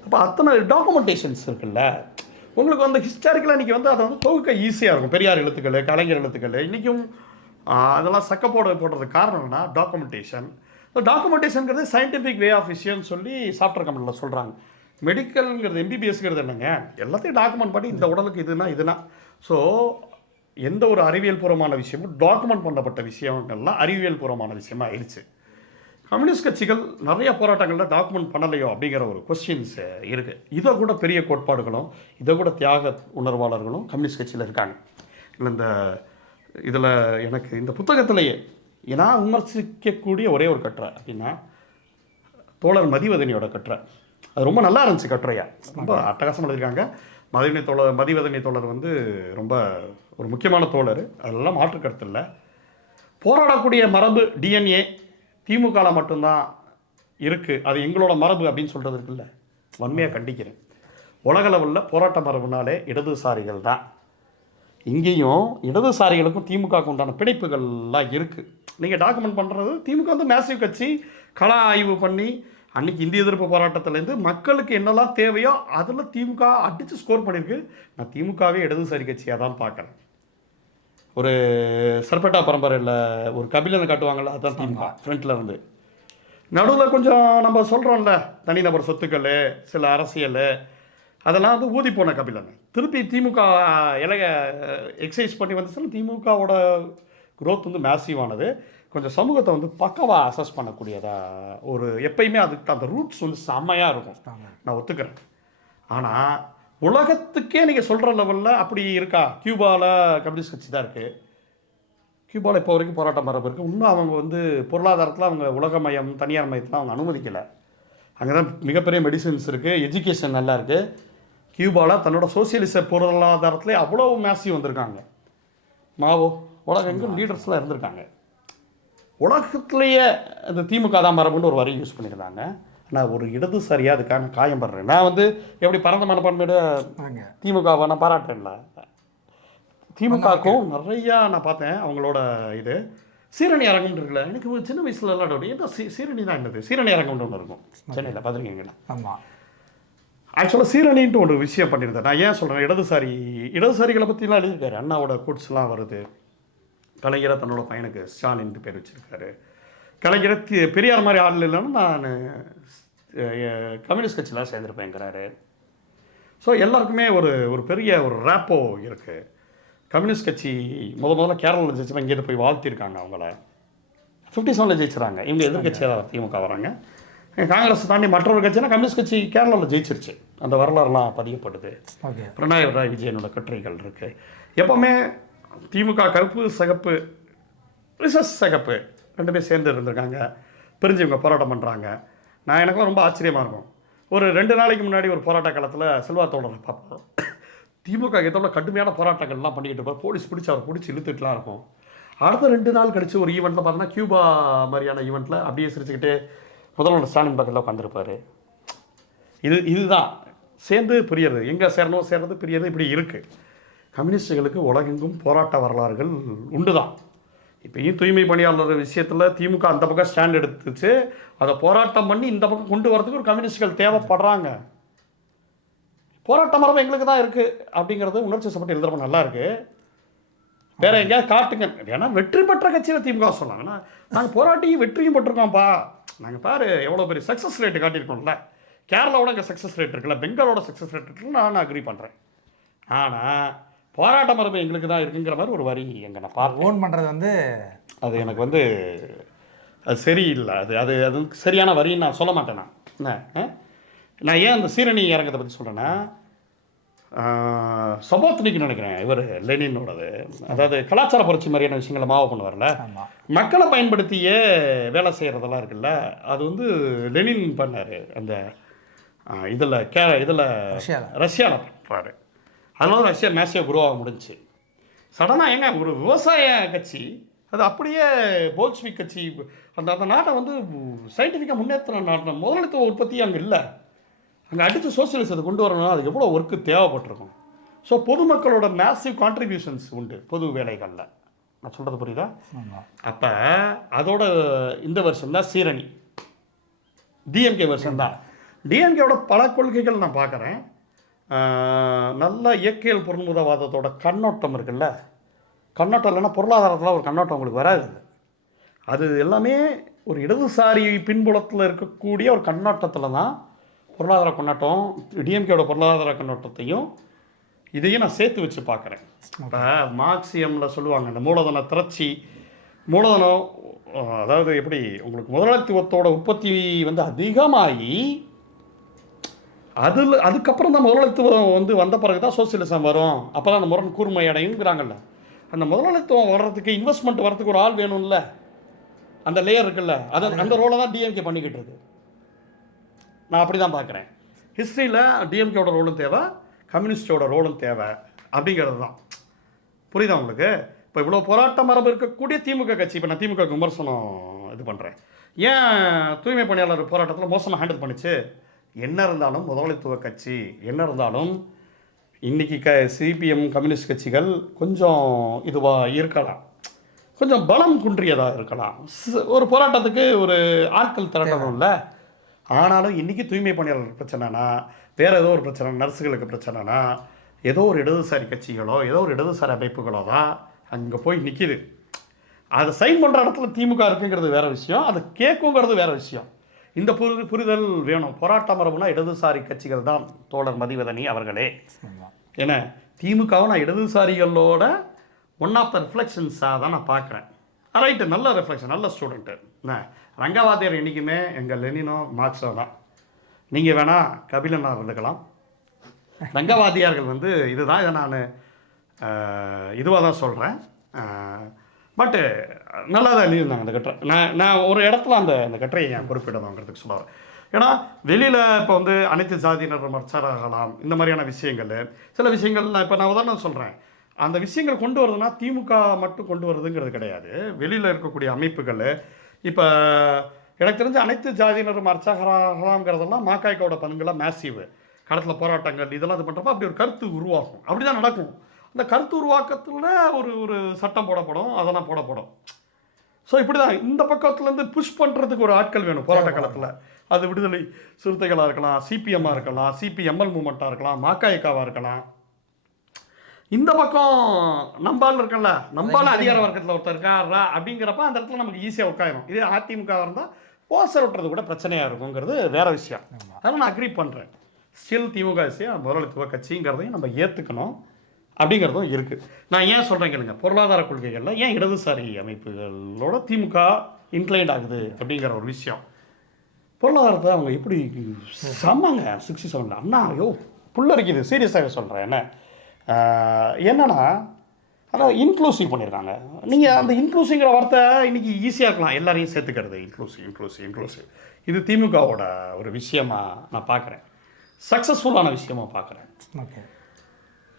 அப்போ அத்தனை டாக்குமெண்டேஷன்ஸ் இருக்குல்ல, உங்களுக்கு வந்து ஹிஸ்டாரிக்கலாக இன்றைக்கி வந்து அதை வந்து தொகுக்க ஈஸியாக இருக்கும். பெரியார் எழுத்துக்கள், கலைஞர் எழுத்துக்கள் இன்றைக்கும் அதெல்லாம் போடுறதுக்கு காரணம் என்ன? டாக்குமெண்டேஷனுங்கிறது சயின்டிஃபிக் வே ஆஃப் விஷயம்னு சொல்லி சாஃப்ட்வேர் கம்பெனியில் சொல்கிறாங்க. மெடிக்கல்ங்கிறது எம்பிபிஎஸ்ங்கிறது என்னங்க, எல்லாத்தையும் டாக்குமெண்ட் பண்ணி இந்த உடலுக்கு இதுனா. ஸோ எந்த ஒரு அறிவியல் பூர்வமான விஷயமும் டாக்குமெண்ட் பண்ணப்பட்ட விஷயங்கள்லாம் அறிவியல் பூர்வமான விஷயமா ஆயிடுச்சு. கம்யூனிஸ்ட் கட்சிகள் நிறைய போராட்டங்களில் டாக்குமெண்ட் பண்ணலையோ அப்படிங்கிற ஒரு கொஸ்டின்ஸ் இருக்குது. இதை கூட பெரிய கோட்பாடுகளும் இதை கூட தியாக உணர்வாளர்களும் கம்யூனிஸ்ட் கட்சியில் இருக்காங்க. இந்த இதில் எனக்கு இந்த புத்தகத்திலேயே நான் விமர்சிக்கக்கூடிய ஒரே ஒரு கட்டுரை அப்படின்னா தோழர் மதிவதனியோட கட்டுரை. அது ரொம்ப நல்லா இருந்துச்சு கட்டுரையா, ரொம்ப அட்டகாசம் எழுதியிருக்காங்க. மதிவதனி தோழர் வந்து ரொம்ப ஒரு முக்கியமான தோழர், அதெல்லாம் மாற்று கருத்து இல்லை. போராடக்கூடிய மரபு டிஎன்ஏ திமுகவில் மட்டும்தான் இருக்குது, அது எங்களோட மரபு அப்படின்னு சொல்கிறது இருக்குல்ல, வன்மையாக கண்டிக்கிறேன். உலக லெவலில் போராட்ட மரபுனாலே இடதுசாரிகள் தான். இங்கேயும் இடதுசாரிகளுக்கும் திமுகவுக்கு உண்டான பிணைப்புகள்லாம் இருக்குது. நீங்கள் டாக்குமெண்ட் பண்ணுறது, திமுக வந்து மேசிவ் கட்சி, கள ஆய்வு பண்ணி அன்றைக்கி இந்திய எதிர்ப்பு போராட்டத்துலேருந்து மக்களுக்கு என்னெல்லாம் தேவையோ அதில் திமுக அடித்து ஸ்கோர் பண்ணியிருக்கு. நான் திமுகவே இடதுசாரி கட்சியாக தான் பார்க்குறேன். ஒரு சர்பேட்டா பரம்பரையில் ஒரு கபிலனை காட்டுவாங்கள்ல, அதுதான் திமுக ஃப்ரண்ட்டில் இருந்து. நடுவில் கொஞ்சம் நம்ம சொல்கிறோம்ல, தனிநபர் சொத்துக்கள், சில அரசியல், அதெல்லாம் வந்து ஊதி போன கபிலன் திருப்பி திமுக எக்ஸசைஸ் பண்ணி வந்துச்சுன்னா திமுகவோட க்ரோத் வந்து மேசிவானது. கொஞ்சம் சமூகத்தை வந்து பக்கவாக அசஸ் பண்ணக்கூடியதாக ஒரு எப்பயுமே அதுக்கு அந்த ரூட்ஸ் வந்து செம்மையாக இருக்கும், நான் ஒத்துக்கிறேன். ஆனால் உலகத்துக்கே நீங்கள் சொல்கிற லெவலில் அப்படி இருக்கா? கியூபாவில் கம்யூனிஸ்ட் கட்சி தான் இருக்குது. கியூபாவில் இப்போ வரைக்கும் போராட்ட மரபு இருக்குது. இன்னும் அவங்க வந்து பொருளாதாரத்தில் அவங்க உலகமயம் தனியார் மயத்தில் அவங்க அனுமதிக்கலை. அங்கே தான் மிகப்பெரிய மெடிசன்ஸ் இருக்குது, எஜுகேஷன் நல்லா இருக்குது. கியூபாவில் தன்னோட சோசியலிச பொருளாதாரத்துலேயே அவ்வளோ மேசிவ் வந்திருக்காங்க. மாவோ உலகெங்கும் லீடர்ஸ்லாம் இருந்திருக்காங்க. உலகத்துலேயே அந்த திமுக தான் மரபுன்னு ஒரு வரி யூஸ் பண்ணியிருந்தாங்க. நான் ஒரு இடதுசாரியாக அதுக்கான காயம் படுறேன். நான் வந்து எப்படி பரந்த மனப்பான்மையோட திமுகவை நான் பாராட்டுறேன்ல. திமுகவுக்கும் நிறையா நான் பார்த்தேன் அவங்களோட இது சீரணி அரங்கம்னு இருக்குல்ல. எனக்கு ஒரு சின்ன வயசுல எல்லாம் டவுட், ஏன்னா சீரணி தான் என்னது, சீரணி அரங்கம்னு ஒன்று இருக்கும் சென்னையில் பார்த்துருக்கீங்களா? ஆமாம். ஆக்சுவலாக சீரணின்ட்டு ஒரு விஷயம் பண்ணியிருந்தேன். நான் ஏன் சொல்கிறேன், இடதுசாரிகளை பற்றிலாம் எழுதியிருக்காரு. அண்ணாவோட கோட்ஸ்லாம் வருது. கலைஞரை தன்னோட பையனுக்கு ஸ்டாலின்ட்டு பேர் வச்சுருக்காரு. கலைஞரை பெரியார் மாதிரி ஆள் இல்லைன்னா நான் கம்யூனிஸ்ட் கட்சியில் சேர்ந்துருப்பேங்கிறாரு. ஸோ எல்லாருக்குமே ஒரு பெரிய ஒரு ரேப்போ இருக்குது. கம்யூனிஸ்ட் கட்சி முதல்ல கேரளாவில் ஜெயிச்சுனா இங்கேருந்து போய் வாழ்த்திருக்காங்க அவங்கள. 57 ஜெயிச்சுறாங்க. இவங்க எதிர்கட்சியாக திமுக வராங்க. காங்கிரஸ் தாண்டி மற்றொரு கட்சினா கம்யூனிஸ்ட் கட்சி கேரளாவில் ஜெயிச்சிருச்சு. அந்த வரலாறுலாம் பதியப்படுது. பிரணாய் ராய் விஜயனோட கட்டுரைகள் இருக்குது. எப்போவுமே திமுக கருப்பு சிகப்பு ரிசஸ் சிகப்பு ரெண்டு பேர் சேர்ந்து இருந்திருக்காங்க. பிரிஞ்சு இவங்க போராட்டம் பண்ணுறாங்க. எனக்குலாம் ரொம்ப ஆச்சரியமாக இருக்கும். ஒரு 2 நாளைக்கு முன்னாடி ஒரு போராட்ட காலத்தில் செல்வா தோழரை பார்ப்போம். திமுக எதோட கடுமையான போராட்டங்கள்லாம் பண்ணிக்கிட்டு இருப்பார். போலீஸ் பிடிச்சி இழுத்துட்டுலாம் இருக்கும். அடுத்த 2 நாள் கழிச்சு ஒரு ஈவெண்ட்டில் பார்த்தோன்னா கியூபா மாதிரியான ஈவெண்ட்டில் அப்படியே சிரிச்சுக்கிட்டு முதல்வர் ஸ்டாலின் பக்கத்தில் உட்காந்துருப்பார். இதுதான் சேர்ந்து பிரியறது, எங்கே சேர்றது பிரியறது இப்படி இருக்குது. கம்யூனிஸ்டுகளுக்கு உலகெங்கும் போராட்ட வரலாறுகள் உண்டு தான். இப்போயும் தூய்மை பணியாளர் விஷயத்தில் திமுக அந்த பக்கம் ஸ்டாண்ட் எடுத்துச்சு. அதை போராட்டம் பண்ணி இந்த பக்கம் கொண்டு வரதுக்கு ஒரு கம்யூனிஸ்டுகள் தேவைப்படுறாங்க. போராட்ட மரபு எங்களுக்கு தான் இருக்குது அப்படிங்கிறது உணர்ச்சி சப்பட்டு எழுதுறப்ப நல்லா இருக்குது. வேற எங்கேயாவது காட்டுங்க. ஏன்னா வெற்றி பெற்ற கட்சியில் திமுக சொன்னாங்கன்னா நாங்கள் போராட்டியும் வெற்றியும் பெற்றிருக்கோம்ப்பா. நாங்கள் பாரு எவ்வளோ பெரிய சக்ஸஸ் ரேட்டு காட்டியிருக்கோம்ல. கேரளாவோட இங்கே சக்ஸஸ் ரேட் இருக்குல்ல, பெங்காலோட சக்ஸஸ் ரேட் இருக்குல்ல, நான் அக்ரி பண்ணுறேன். ஆனால் போராட்ட மரபு எங்களுக்கு தான் இருக்குங்கிற மாதிரி ஒரு வரி எங்கே நான் பார்த்து ஓன் பண்ணுறது வந்து அது எனக்கு வந்து அது சரியில்லை. அது அது சரியான வரின்னு நான் சொல்ல மாட்டேன். நான் ஏன் அந்த சீரணி இறங்கத்தை பற்றி சொல்கிறேன்னா, சபோத்னிக்கு நினைக்கிறேன் இவர் லெனினோடது, அதாவது கலாச்சார புரட்சி மாதிரியான விஷயங்களை மாவு பண்ணுவார்ல, மக்களை பயன்படுத்தியே வேலை செய்கிறதெல்லாம் இருக்குல்ல, அது வந்து லெனின் பண்ணார். அந்த இதில் ரஷ்யாவில் பண்ணுறாரு. அதனால ரஷ்யா மேசியாக குருவாக முடிஞ்சு. சடனாக ஏங்க ஒரு விவசாய கட்சி அது அப்படியே போல்ஸ்விக் கட்சி அந்த நாட்டை வந்து சயின்டிஃபிக்காக முன்னேற்ற நாட்டின முதலாளித்துவ உற்பத்தி அங்கே இல்லை. அங்கே அடித்து சோசியலிசத்தை கொண்டு வரணும்னா அதுக்கு எவ்வளோ ஒர்க்கு தேவைப்பட்டிருக்கும். ஸோ பொதுமக்களோட மேசிவ் கான்ட்ரிபியூஷன்ஸ் உண்டு பொது வேலைகளில். நான் சொல்கிறது புரியுதா? அப்போ அதோட இந்த வருஷம் தான் சீரணி டிஎம்கே வருஷம் தான். டிஎம்கேவோட பல கொள்கைகள் நான் பார்க்குறேன். நல்ல இயற்கையல் பொருள்முதவாதத்தோட கண்ணோட்டம் இருக்குல்ல, கண்ணோட்டம் இல்லைன்னா பொருளாதாரத்தில் ஒரு கண்ணோட்டம் உங்களுக்கு வராது. அது எல்லாமே ஒரு இடதுசாரி பின்புலத்தில் இருக்கக்கூடிய ஒரு கண்ணோட்டத்தில் தான் பொருளாதார கண்ணோட்டம். டிஎம்கேவோட பொருளாதார கண்ணோட்டத்தையும் இதையும் நான் சேர்த்து வச்சு பார்க்குறேன். இப்போ மார்க்சியமில் சொல்லுவாங்க இந்த மூலதன திரட்சி, மூலதனம் அதாவது எப்படி உங்களுக்கு முதலாளித்துவத்தோட உற்பத்தி வந்து அதிகமாகி அதுக்கப்புறம் தான் முதலாளித்துவம் வந்து வந்த பிறகு தான் சோசியலிசம் வரும். அப்போ தான் அந்த முரண் கூர்மை அடையுங்கிறாங்கல்ல. அந்த முதலாளித்துவம் வர்றதுக்கு இன்வெஸ்ட்மெண்ட் வர்றதுக்கு ஒரு ஆள் வேணும்ல, அந்த லேயர் இருக்குல்ல, அந்த ரோலை தான் டிஎம்கே பண்ணிக்கிட்டு இருக்கு. நான் அப்படி தான் பார்க்குறேன். ஹிஸ்ட்ரியில் டிஎம்கேவோட ரோலும் தேவை, கம்யூனிஸ்டோட ரோலும் தேவை அப்படிங்கிறது தான். புரியுதா உங்களுக்கு? இப்போ இவ்வளோ போராட்ட மரபு இருக்கக்கூடிய திமுக கட்சி, இப்போ நான் திமுக விமர்சனம் இது பண்ணுறேன். ஏன் தூய்மை பணியாளர் போராட்டத்தில் மோசமாக ஹேண்டில் பண்ணிச்சு? என்ன இருந்தாலும் முதலாளித்துவ கட்சி, என்ன இருந்தாலும் இன்றைக்கி சிபிஎம் கம்யூனிஸ்ட் கட்சிகள் கொஞ்சம் இதுவாக இருக்கலாம், கொஞ்சம் பலம் குன்றியதாக இருக்கலாம். ஒரு போராட்டத்துக்கு ஒரு ஆட்கள் திரட்டணும்ல. ஆனாலும் இன்றைக்கி தூய்மை பணியாளர் பிரச்சனைனா, வேறு ஏதோ ஒரு பிரச்சனை, நர்ஸுகளுக்கு பிரச்சனைனா, ஏதோ ஒரு இடதுசாரி கட்சிகளோ ஏதோ ஒரு இடதுசாரி அமைப்புகளோ தான் அங்கே போய் நிற்கிது. அதை சைன் பண்ணுற இடத்துல திமுக இருக்குங்கிறது வேறு விஷயம், அது கேட்குங்கிறது வேறு விஷயம். இந்த புரிதல் வேணும். போராட்ட மரபுனா இடதுசாரி கட்சிகள் தான் தோழர் மதிவதனி அவர்களே. ஏன்னா திமுகவும் நான் இடதுசாரிகளோட ஒன் ஆஃப் த ரிஃப்ளெக்ஷன்ஸாக தான் நான் பார்க்குறேன். ரைட்டு, நல்ல ரிஃப்ளெக்ஷன், நல்ல ஸ்டூடெண்ட்டு. என்ன ரங்கவாதியார் என்றைக்குமே எங்கள் லெனினோ மார்க்ஸோ தான். நீங்கள் வேணால் கபிலனாக இருந்துக்கலாம். ரங்கவாதியார்கள் வந்து இதுதான். இதை நான் இதுவாக தான் சொல்கிறேன். பட்டு நல்லா தான் எழுதியிருந்தாங்க அந்த கட்டுரை. நான் ஒரு இடத்துல அந்த கட்டுரையை என் குறிப்பிடணுங்கிறதுக்கு சொல்லுவேன். ஏன்னா வெளியில் இப்போ வந்து அனைத்து ஜாதியினர் மர்ச்சாராகலாம், இந்த மாதிரியான விஷயங்கள், சில விஷயங்கள் நான் இப்போ நான் உதாரணம் சொல்கிறேன். அந்த விஷயங்கள் கொண்டு வருதுன்னா திமுக மட்டும் கொண்டு வருதுங்கிறது கிடையாது. வெளியில் இருக்கக்கூடிய அமைப்புகள் இப்போ எனக்கு தெரிஞ்ச அனைத்து ஜாதியினரும் அர்ச்சகராகலாம்ங்கிறதெல்லாம் மாக்காய்க்கோட பங்குலாம் மேசிவ். களத்தில் போராட்டங்கள் இதெல்லாம் இது பண்ணுறப்ப அப்படி ஒரு கருத்து உருவாகும். அப்படி தான் நடக்கும். அந்த கருத்து உருவாக்கத்தில் ஒரு ஒரு சட்டம் போடப்படும், அதெல்லாம் போடப்படும். ஸோ இப்படி தான் இந்த பக்கத்துலேருந்து புஷ் பண்ணுறதுக்கு ஒரு ஆட்கள் வேணும் போராட்ட காலத்தில். அது விடுதலை சிறுத்தைகளாக இருக்கலாம், சிபிஎம்மாக இருக்கலாம், சிபிஎம்எல் மூமெண்ட்டாக இருக்கலாம், மாக்காய்க்காவாக இருக்கலாம். இந்த பக்கம் நம்பால் இருக்கல, நம்பால் அதிகார வர்க்கத்தில் ஒருத்தர் இருக்காரா அப்படிங்கிறப்ப அந்த இடத்துல நமக்கு ஈஸியாக உட்காயிரும். இதே அதிமுக இருந்தால் ஓசர் விட்டுறது கூட பிரச்சனையாக இருக்குங்கிறது வேற விஷயம். அதனால் நான் அக்ரி பண்ணுறேன். ஸ்டில் திமுக முதலாளித்துவ கட்சிங்கிறதையும் நம்ம ஏற்றுக்கணும் அப்படிங்கிறதும் இருக்குது. நான் ஏன் சொல்கிறேன் கேளுங்க, பொருளாதார கொள்கைகளில் ஏன் இடதுசாரி அமைப்புகளோட திமுக இன்க்ளைண்ட் ஆகுது அப்படிங்கிற ஒரு விஷயம். பொருளாதாரத்தை அவங்க எப்படி சமாங்க 67 அண்ணா ஐயோ புல்லரிக்குது, சீரியஸாக சொல்கிறேன். என்னன்னா அதான் இன்க்ளூசிவ் பண்ணியிருக்காங்க. நீங்கள் அந்த இன்க்ளூசிவ்ங்கிற வார்த்தை இன்றைக்கி ஈஸியாக இருக்கலாம், எல்லாரையும் சேர்த்துக்கிறது. இன்க்ளூசிவ் இது திமுகவோட ஒரு விஷயமா நான் பார்க்குறேன், சக்ஸஸ்ஃபுல்லான விஷயமா பார்க்குறேன். ஓகே,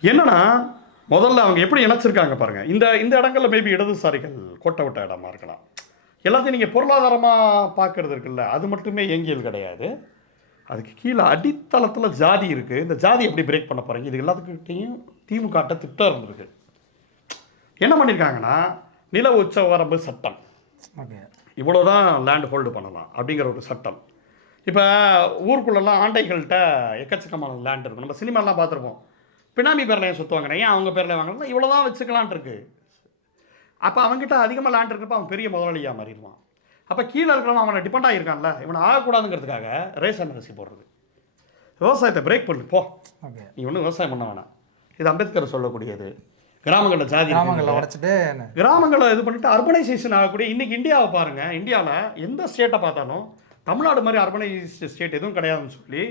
என்னன்னா முதல்ல அவங்க எப்படி இணைச்சிருக்காங்க பாருங்கள். இந்த இடங்களில் மேபி இடதுசாரிகள் கோட்டை விட்ட இடமா இருக்கலாம். எல்லாத்தையும் நீங்கள் பொருளாதாரமாக பார்க்குறது இருக்குல்ல, அது மட்டுமே எங்கியல் கிடையாது. அதுக்கு கீழே அடித்தளத்தில் ஜாதி இருக்குது. இந்த ஜாதி எப்படி பிரேக் பண்ண போகிறீங்க? இது எல்லாத்துக்கிட்டையும் திமுக திட்டம் இருந்திருக்கு. என்ன பண்ணியிருக்காங்கன்னா, நில உச்ச வரம்பு சட்டம், இவ்வளோதான் லேண்ட் ஹோல்டு பண்ணலாம் அப்படிங்கிற ஒரு சட்டம். இப்போ ஊருக்குள்ளெல்லாம் ஆண்டைகள்கிட்ட எக்கச்சக்கமான லேண்ட் இருக்கும். நம்ம சினிமாலாம் பார்த்துருப்போம், பினாமி பேரில் ஏன் சுற்று வாங்கினேன், ஏன் அவங்க பேரில் வாங்கினா இவ்வளோ தான் வச்சுக்கலான் இருக்கு. அப்போ அவங்ககிட்ட அதிகமாக லேண்ட் இருக்கிறப்ப அவன் பெரிய முதலாளியாக மாறிடுவான். அப்போ கீழே இருக்கிறவன் அவனை டிபெண்ட் ஆகியிருக்கான்ல, இவனை ஆகக்கூடாதுங்கிறதுக்காக ரேஷன் அரிசி போடுறது. விவசாயத்தை பிரேக் பண்ணு போ, நீ ஒன்றும் விவசாயம் பண்ண வேணாம். இது அம்பேத்கர் சொல்லக்கூடியது. கிராமங்களில் ஜாதி கிராமங்களை இது பண்ணிட்டு அர்பனைசேஷன் ஆகக்கூடிய இன்றைக்கி இந்தியாவை பாருங்கள். இந்தியாவில் எந்த ஸ்டேட்டை பார்த்தாலும் தமிழ்நாடு மாதிரி அர்பனைஸ்டு ஸ்டேட் எதுவும் கிடையாதுன்னு சொல்லி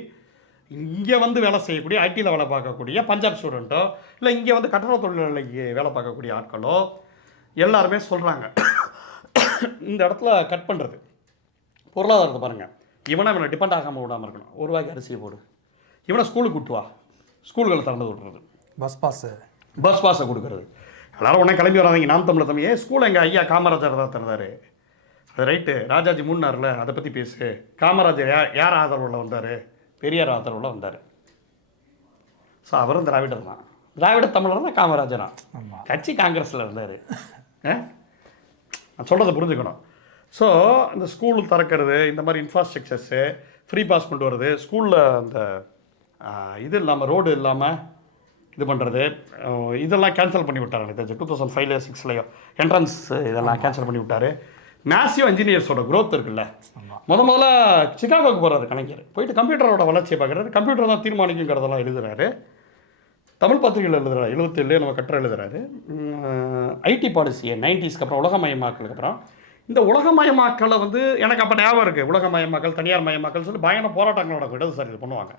இங்கே வந்து வேலை செய்யக்கூடிய ஐடியில் வேலை பார்க்கக்கூடிய பஞ்சாப் ஸ்டூடெண்ட்டோ இல்லை இங்கே வந்து கட்டட தொழிலாளிக்கு வேலை பார்க்கக்கூடிய ஆட்களோ எல்லாருமே சொல்கிறாங்க, இந்த இடத்துல கட் பண்ணுறது பொருளாதாரத்தை பாருங்கள். இவனை டிபெண்ட் ஆகாமல் விடாமல் இருக்கணும். ஒரு ரூபாய்க்கு அரிசியை போடு, இவனை ஸ்கூலுக்கு கூட்டுவா, ஸ்கூல்களை திறந்து விட்டுறது, பஸ் பாஸை கொடுக்குறது. எல்லாரும் உடனே கிளம்பி வராதிங்க, நாம் தமிழ் தம்பியே ஸ்கூல் எங்கள் ஐயா காமராஜர் தான் திறந்தார். அது ரைட்டு, ராஜாஜி மூணாரில் அதை பற்றி பேசு. காமராஜர் யார் ஆதரவில் வந்தார்? பெரியார் ஆதரவில் வந்தார். ஸோ அவரும் திராவிடர் தான், திராவிட தமிழர் தான் காமராஜர் தான். கட்சி காங்கிரஸில் இருந்தார். நான் சொல்கிறத புரிஞ்சுக்கணும். ஸோ இந்த ஸ்கூல் திறக்கிறது, இந்த மாதிரி இன்ஃப்ராஸ்ட்ரக்சர்ஸு, ஃப்ரீ பாஸ் கொண்டு வரது, ஸ்கூலில் அந்த இது இல்லாமல் ரோடு இல்லாமல் இது பண்ணுறது, இதெல்லாம் கேன்சல் பண்ணி விட்டார். எனக்கு தெரிஞ்சு 2005 6 என்ட்ரன்ஸ் இதெல்லாம் கேன்சல் பண்ணி விட்டார். மேசிவ் இன்ஜினியர்ஸோட க்ரோத் இருக்குல்ல, முதல்ல சிகாகோக்கு போகிறாரு கலைஞர், போயிட்டு கம்ப்யூட்டரோட வளர்ச்சியை பார்க்குறாரு. கம்ப்யூட்டர் தான் தீர்மானிக்குங்கிறதெல்லாம் எழுதுறாரு. தமிழ் பத்திரிகையில் எழுதுறாரு, 77 நம்ம கட்டுரை எழுதுறாரு. ஐடி பாலிசியை 90ஸ்க்கு அப்புறம் உலகமயமாக்கலுக்கு அப்புறம் இந்த உலகமயமாக்கலை வந்து எனக்கு அப்போ ஞாபகம் இருக்குது. உலகமயமாக்கல், தனியார் மயமாக்கல் சொல்லி பயங்கர போராட்டங்களோட இடதுசாரி பண்ணுவாங்க.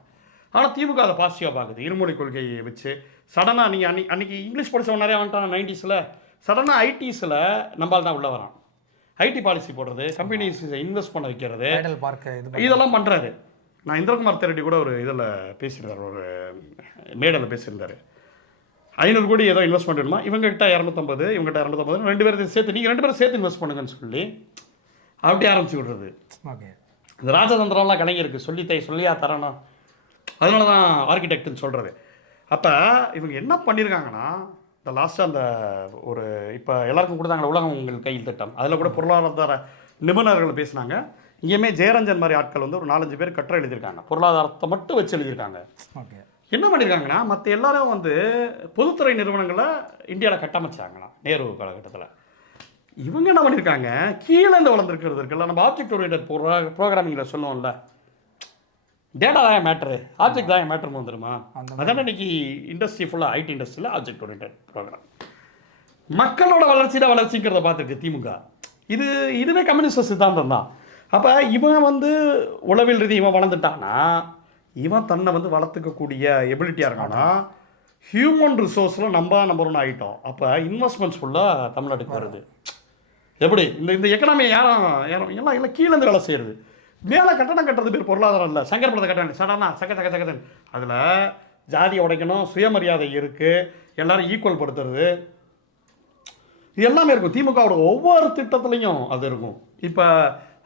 ஆனால் திமுக அதை பாசிட்டிவாக பார்க்குது. இருமொழி கொள்கையை வச்சு சடனாக நீங்கள் அன்றைக்கி இங்கிலீஷ் படித்தவன் நிறையா வந்துட்டான் 90ஸில், சடனாக ஐடிஸில் நம்மளால் தான் உள்ளே வரான். ஐடி பாலிசி போடுறது, கம்பெனிஸ் இன்வெஸ்ட் பண்ண வைக்கிறது, இதெல்லாம் பண்ணுறாரு. நான் இந்திரகுமார் தெரட்டி கூட ஒரு இதில் பேசியிருந்தார், ஒரு மேடலில் பேசியிருந்தார். 500 கோடி ஏதோ இன்வெஸ்ட் பண்ணணுமா, இவங்ககிட்ட 250, இவங்ககிட்ட 250, 2 பேரும் சேர்த்து நீங்கள் 2 பேரும் சேர்த்து இன்வெஸ்ட் பண்ணுங்கன்னு சொல்லி அப்படி ஆரம்பிச்சு விடுறது. இந்த ராஜதந்திரம்லாம் கலைஞருக்கு சொல்லியா தரணும். அதனால தான் ஆர்கிடெக்ட்னு சொல்கிறது. அப்போ இவங்க என்ன பண்ணியிருக்காங்கன்னா, இந்த லாஸ்ட்டாக அந்த ஒரு இப்போ எல்லாருக்கும் கொடுத்தாங்க உலகம் உங்கள் கையில் திட்டம், அதில் கூட பொருளாதார நிபுணர்கள் பேசினாங்க. இங்கேயுமே ஜெயரஞ்சன் மாதிரி ஆட்கள் வந்து ஒரு 4-5 பேர் கட்டுரை எழுதியிருக்காங்க, பொருளாதாரத்தை மட்டும் வச்சு எழுதியிருக்காங்க. என்ன பண்ணியிருக்காங்கன்னா, மற்ற எல்லாரும் வந்து பொதுத்துறை நிறுவனங்களை இந்தியாவில் கட்டமைச்சாங்களாம் நேரு காலகட்டத்தில். இவங்க என்ன பண்ணியிருக்காங்க, கீழே இந்த வளர்ந்துருக்கிறது இருக்குல்ல, நம்ம ஆப்ஜெக்ட் ஓரியன்டட் ப்ரோக்ராமிங்கில் சொல்லுவோம்ல, டேட்டா தான் மேட்ரு, ஆப்ஜெக்ட் தான் மேட்ருன்னு வந்துடுமா. அதான் இன்னைக்கு இண்டஸ்ட்ரி ஃபுல்லாக ஐடி இண்டஸ்ட்ரியில் ஆப்ஜெக்ட் ஓரியன்டட் ப்ரோக்ராம். மக்களோட வளர்ச்சி தான் வளர்ச்சிங்கிறத பார்த்துருக்கு திமுக. இதுவே கம்யூனிஸ்ட் சித்தாந்தம் தான். அப்போ இவன் வந்து உளவில் ரீதி இவன் வளர்ந்துட்டான்னா, இவன் தன்னை வந்து வளர்த்துக்கக்கூடிய எபிலிட்டியாக இருக்கானா, ஹியூமன் ரிசோர்ஸில் நம்பர் 1 ஆகிட்டோம். அப்போ இன்வெஸ்ட்மெண்ட்ஸ் ஃபுல்லாக தமிழ்நாட்டுக்கு வருது. எப்படி இந்த எக்கனாமியை யாரும் எல்லாம் கீழேருந்து வேலை செய்கிறது, மேலே கட்டணம் கட்டுறது பேர் பொருளாதாரம் இல்லை. சங்கர்புரத்தை கட்டணம் சடனா சக்கத்தன் அதில் ஜாதியை உடைக்கணும், சுயமரியாதை இருக்குது, எல்லோரும் ஈக்குவல் படுத்துறது, இது எல்லாமே இருக்கும். திமுகவோட ஒவ்வொரு திட்டத்துலையும் அது இருக்கும். இப்போ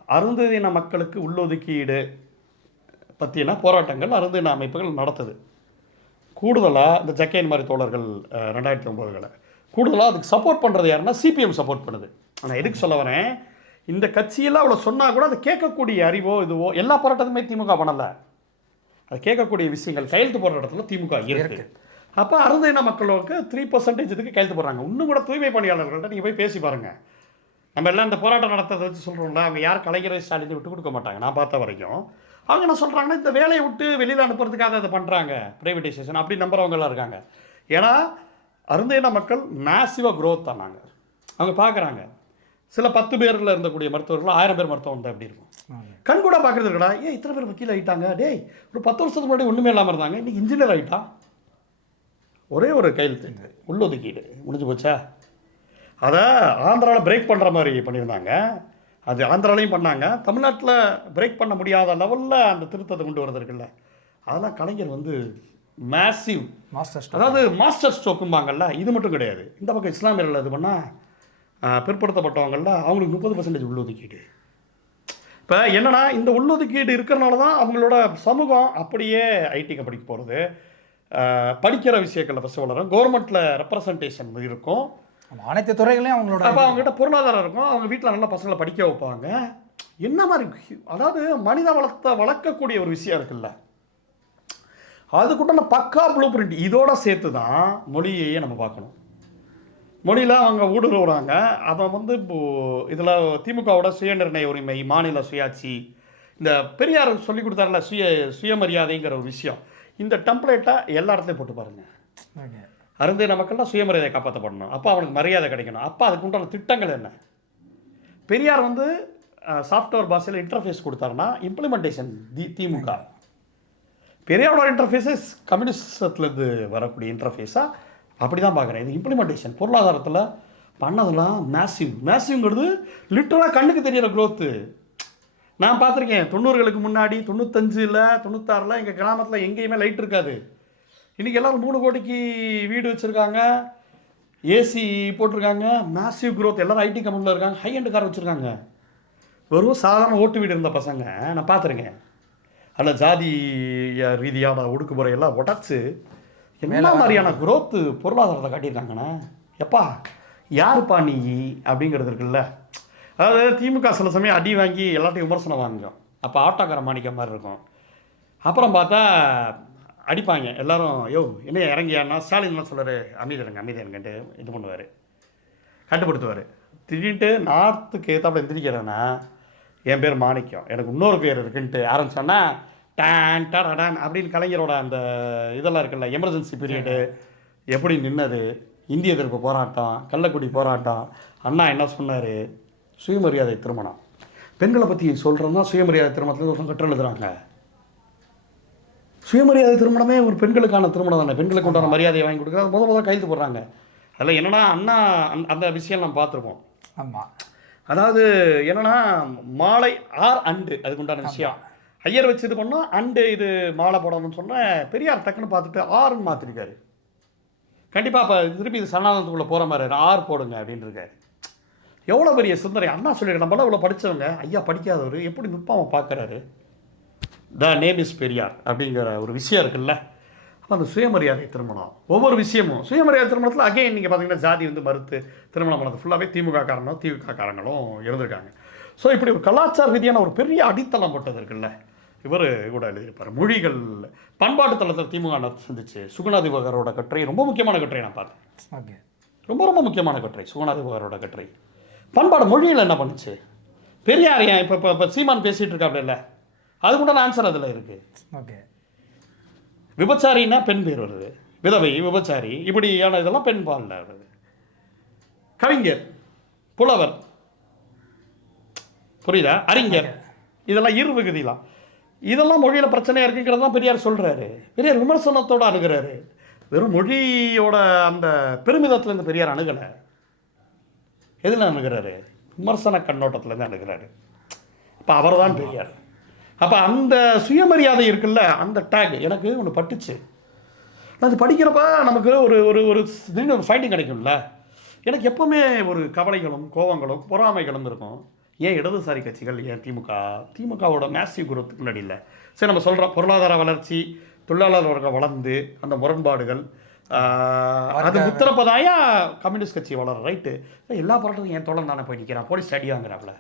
அருந்ததியின மக்களுக்கு உள்ளொதுக்கீடு பற்றின போராட்டங்கள் அருந்ததியின அமைப்புகள் நடத்துது. கூடுதலாக இந்த ஜக்கைன் மாதிரி தோழர்கள் 2009 கூடுதலாக அதுக்கு சப்போர்ட் பண்ணுறது யாருன்னா சிபிஎம் சப்போர்ட் பண்ணுது. ஆனால் எதுக்கு சொல்ல வரேன், இந்த கட்சியெல்லாம் அவ்வளோ சொன்னால் கூட அது கேட்கக்கூடிய அறிவோ இதுவோ எல்லா போராட்டத்துமே திமுக பண்ணலை. அது கேட்கக்கூடிய விஷயங்கள் கையெழுத்து போடுற இடத்துல திமுக இருக்கு. அப்போ அருந்ததியின மக்களுக்கு 3% இதுக்கு கையெழுத்து போடுறாங்க. இன்னும் கூட தூய்மை பணியாளர்கள்ட்ட நீங்கள் போய் பேசி பாருங்கள். நம்ம எல்லாம் இந்த போராட்டம் நடத்துறதை வச்சு சொல்கிறோம்ல, அவங்க யார் கலைஞரை ஸ்டாலினை விட்டு கொடுக்க மாட்டாங்க. நான் பார்த்த வரைக்கும் அவங்க என்ன சொல்கிறாங்கன்னா, இந்த வேலையை விட்டு வெளியில் அனுப்புறதுக்காக அதை பண்ணுறாங்க, ப்ரைவேட்டைசேஷன் அப்படி நம்புறவங்களாம் இருக்காங்க. ஏன்னா அருந்ததியின மக்கள் மேசிவாக க்ரோத் ஆனாங்க. அவங்க பார்க்குறாங்க சில 10 பேரில் இருந்தக்கூடிய மருத்துவர்கள் 1000 பேர் மருத்துவம் வந்தால் எப்படி இருக்கும். கண் கூட பார்க்குறது இருக்கடா, ஏன் இத்தனை பேர் வக்கீல் ஆகிட்டாங்க, டேய் ஒரு 10 வருஷத்துக்கு முன்னாடி ஒன்றுமே இல்லாமல் இருந்தாங்க, இன்றைக்கி இன்ஜினியர் ஆகிட்டான். ஒரே ஒரு கையெழுத்து உள்ளொதுக்கீடு முடிஞ்சு போச்சா. அதை ஆந்திராவில் பிரேக் பண்ணுற மாதிரி பண்ணியிருந்தாங்க. அது ஆந்திராலையும் பண்ணாங்க. தமிழ்நாட்டில் பிரேக் பண்ண முடியாத லெவலில் அந்த திருத்தத்தை கொண்டு வரதுக்குல்ல, அதெல்லாம் கலைஞர் மேசிவ் அதாவது மாஸ்டர் ஸ்ட்ரோக்கும்பாங்கல்ல. இது மட்டும் கிடையாது, இந்த பக்கம் இஸ்லாமியர்கள் இது பண்ணால் பிற்படுத்தப்பட்டவங்கள்ல அவங்களுக்கு 30% உள்ளொதுக்கீடு. இப்போ என்னென்னா இந்த உள்ளொதுக்கீடு இருக்கிறனால தான் அவங்களோட சமூகம் அப்படியே ஐடிக்கு படிக்க போகிறது, படிக்கிற விஷயங்களில் ஃபஸ்ட்டு வளரும், கவர்மெண்ட்டில் ரெப்ரசன்டேஷன் இருக்கும், அனைத்து துறைகளையும் அவங்களோட. அப்போ அவங்ககிட்ட பொருளாதாரம் இருக்கும், அவங்க வீட்டில் நல்லா பசங்களை படிக்க வைப்பாங்க. என்ன மாதிரி அதாவது மனித வளத்தை வளர்க்கக்கூடிய ஒரு விஷயம் இருக்குல்ல, அதுக்குள்ள பக்கா ப்ளூ பிரிண்ட். இதோட சேர்த்து தான் மொழியையே நம்ம பார்க்கணும். மொழியில் அவங்க ஊடுருவுறாங்க. அதை இப்போது இதில் திமுகவோட சுயநிர்ணய உரிமை, மாநில சுயாட்சி, இந்த பெரியார் சொல்லி கொடுத்தாருல சுயமரியாதைங்கிற ஒரு விஷயம், இந்த டெம்ப்ளேட்டை எல்லா இடத்துலையும் போட்டு பாருங்கள். அருந்ததியின மக்கள்லாம் சுயமரியாதை காப்பாற்றப்படணும், அப்போ அவனுக்கு மரியாதை கிடைக்கணும். அப்போ அதுக்கு உண்டான திட்டங்கள் என்ன? பெரியார் சாஃப்ட்வேர் பாஷையில் இன்டர்ஃபேஸ் கொடுத்தாருன்னா இம்ப்ளிமெண்டேஷன் திமுக. பெரியாரோட இன்டர்ஃபேஸஸ் கம்யூனிஸ்டத்துலேருந்து வரக்கூடிய இன்டர்ஃபேஸாக அப்படி தான் பார்க்குறேன். இது இம்ப்ளிமெண்டேஷன் பொருளாதாரத்தில் பண்ணதெல்லாம் மேசிவ்ங்கிறது லிட்டராக கண்ணுக்கு தெரிகிற க்ரோத்து. நான் பார்த்துருக்கேன் 90களுக்கு முன்னாடி 95ல் 96ல் எங்கள் கிராமத்தில் எங்கேயுமே லைட் இருக்காது. இன்றைக்கி எல்லோரும் 3 கோடிக்கு வீடு வச்சுருக்காங்க, ஏசி போட்டிருக்காங்க, மேசிவ் க்ரோத். எல்லோரும் ஐடி கம்பெனியில் இருக்காங்க, ஹை எண்ட் கார் வச்சுருக்காங்க. வெறும் சாதாரண ஓட்டு வீடு இருந்த பசங்க நான் பார்த்துருக்கேன். அதில் ஜாதி ரீதியான ஒடுக்குமுறையெல்லாம் உடச்சி என்ன மாதிரியான க்ரோத்து பொருளாதாரத்தை காட்டியிருக்காங்கண்ணா. எப்பா யாருப்பா நீ அப்படிங்கிறது இருக்குல்ல. அதாவது திமுக சில சமயம் அடி வாங்கி எல்லாத்தையும் விமர்சனம் வாங்கிக்கும். அப்போ ஆட்டோக்கார மாணிக்க மாதிரி இருக்கும். அப்புறம் பார்த்தா அடிப்பாங்க எல்லோரும், யோ என்ன இறங்கியான்னா ஸ்டாலின் என்ன சொல்கிறார், அமைதியாருங்கன்ட்டு இது பண்ணுவார், கட்டுப்படுத்துவார். திடீர்னுட்டு நார்த்துக்கு ஏற்றாப்புல எந்திரிக்கிறேன்னா என் பேர் மாணிக்கம், எனக்கு இன்னொரு பேர் இருக்குன்ட்டு ஆரம்பிச்சோன்னா டான் டான் அப்படின்னு கலைஞரோட அந்த இதெல்லாம் இருக்குல்ல, எமர்ஜென்சி பீரியடு எப்படி நின்னது, இந்திய எதிர்ப்பு போராட்டம், கள்ளக்குடி போராட்டம், அண்ணா என்ன சொன்னார், சுயமரியாதை திருமணம். பெண்களை பற்றி சொல்கிறோம்னா சுயமரியாதை திருமணத்தில் ஒரு கட்டுரை எழுதுறாங்க. சுயமரியாதை திருமணமே ஒரு பெண்களுக்கான திருமணம் தானே, பெண்களுக்கு உண்டான மரியாதையை வாங்கி கொடுக்குறது முதல் கைது போடுறாங்க. அதில் என்னென்னா அண்ணா அந்த விஷயம் நம்ம பார்த்துருப்போம். ஆமாம், அதாவது என்னென்னா மாலை அண்டு அதுக்கு உண்டான விஷயம் ஐயர் வச்சு இது பண்ணோம், அண்டு இது மாலை போடணும்னு சொன்னால் பெரியார் டக்குன்னு பார்த்துட்டு ஆறுன்னு மாற்றிருக்காரு. கண்டிப்பாக அப்போ திருப்பி இது சனாதனத்துக்குள்ளே போகிற மாதிரி போடுங்க அப்படின்னு இருக்காரு. எவ்வளோ பெரிய சிந்தனை அண்ணா சொல்லிடுற, நம்மளாம் இவ்வளோ படித்தவங்க, ஐயா படிக்காதவர் எப்படி நுட்பமாக பார்க்குறாரு. த நேம் இஸ் பெரியார் அப்படிங்கிற ஒரு விஷயம் இருக்குல்ல. அப்போ அந்த சுயமரியாதை திருமணம் ஒவ்வொரு விஷயமும் சுயமரியாதை திருமணத்தில் அகைன் நீங்கள் பார்த்தீங்கன்னா ஜாதி மறுத்து திருமணம் பண்ணது ஃபுல்லாகவே திமுக காரங்களும் இருந்திருக்காங்க. ஸோ இப்படி ஒரு கலாச்சார ரீதியான ஒரு பெரிய அடித்தளம் போட்டது இருக்குல்ல. இவர் கூட எழுதியிருப்பார். மொழிகள் பண்பாட்டு தளத்தில் திமுக சந்திச்சு சுகுணாதிபகரோட கட்டுரை ரொம்ப முக்கியமான கட்டுரை நான் பார்த்தேன். ஓகே, ரொம்ப முக்கியமான கட்டுரை சுகுணாதிபகரோட கட்டுரை. பண்பாடு மொழியில் என்ன பண்ணுச்சு, பெரியார் ஏன் இப்போ சீமான் பேசிகிட்டு இருக்காப்ல இல்லை, அதுக்குண்டான ஆன்சர் அதில் இருக்குது. ஓகே, விபச்சாரின்னா பெண் பேர் வருது, விதவை, விபச்சாரி, இப்படியான இதெல்லாம் பெண் பாலில் வருது. கவிஞர், புலவர், புரியுதா, அறிஞர், இதெல்லாம் இரு விகுதிலாம். இதெல்லாம் மொழியில் பிரச்சனையாக இருக்குங்கிறது தான் பெரியார் சொல்கிறாரு. பெரியார் விமர்சனத்தோடு அணுகிறாரு. வெறும் மொழியோட அந்த பெருமிதத்துலேருந்து பெரியார் அணுகலை. எதில் அணுகிறாரு, விமர்சன கண்ணோட்டத்துலேருந்து அணுகிறாரு. அப்போ அவர் தான் பெரியார். அப்போ அந்த சுயமரியாதை இருக்குல்ல, அந்த டேக் எனக்கு ஒன்று பட்டுச்சு. நான் அது படிக்கிறப்ப நமக்கு ஒரு ஒரு ஒரு திடீர்னு ஒரு ஃபைண்டிங் கிடைக்கும்ல. எனக்கு எப்போவுமே ஒரு கவலைகளும் கோபங்களும் பொறாமைகளும் இருக்கும். ஏன் இடதுசாரி கட்சிகள், ஏன் திமுகவோட மேசிவ் குரோத்துக்கு முன்னாடி இல்லை? சரி, நம்ம சொல்கிறோம் பொருளாதார வளர்ச்சி, தொழிலாளர் வர்க்கம் வளர்ந்து அந்த முரண்பாடுகள் அது உத்தரப்பதாயா கம்யூனிஸ்ட் கட்சி வளர, ரைட்டு. எல்லா போராட்டத்துக்கும் என் தோழன் தானே போய் நிற்கிறான், போலீஸ் அடிவாங்கிறாப்புல.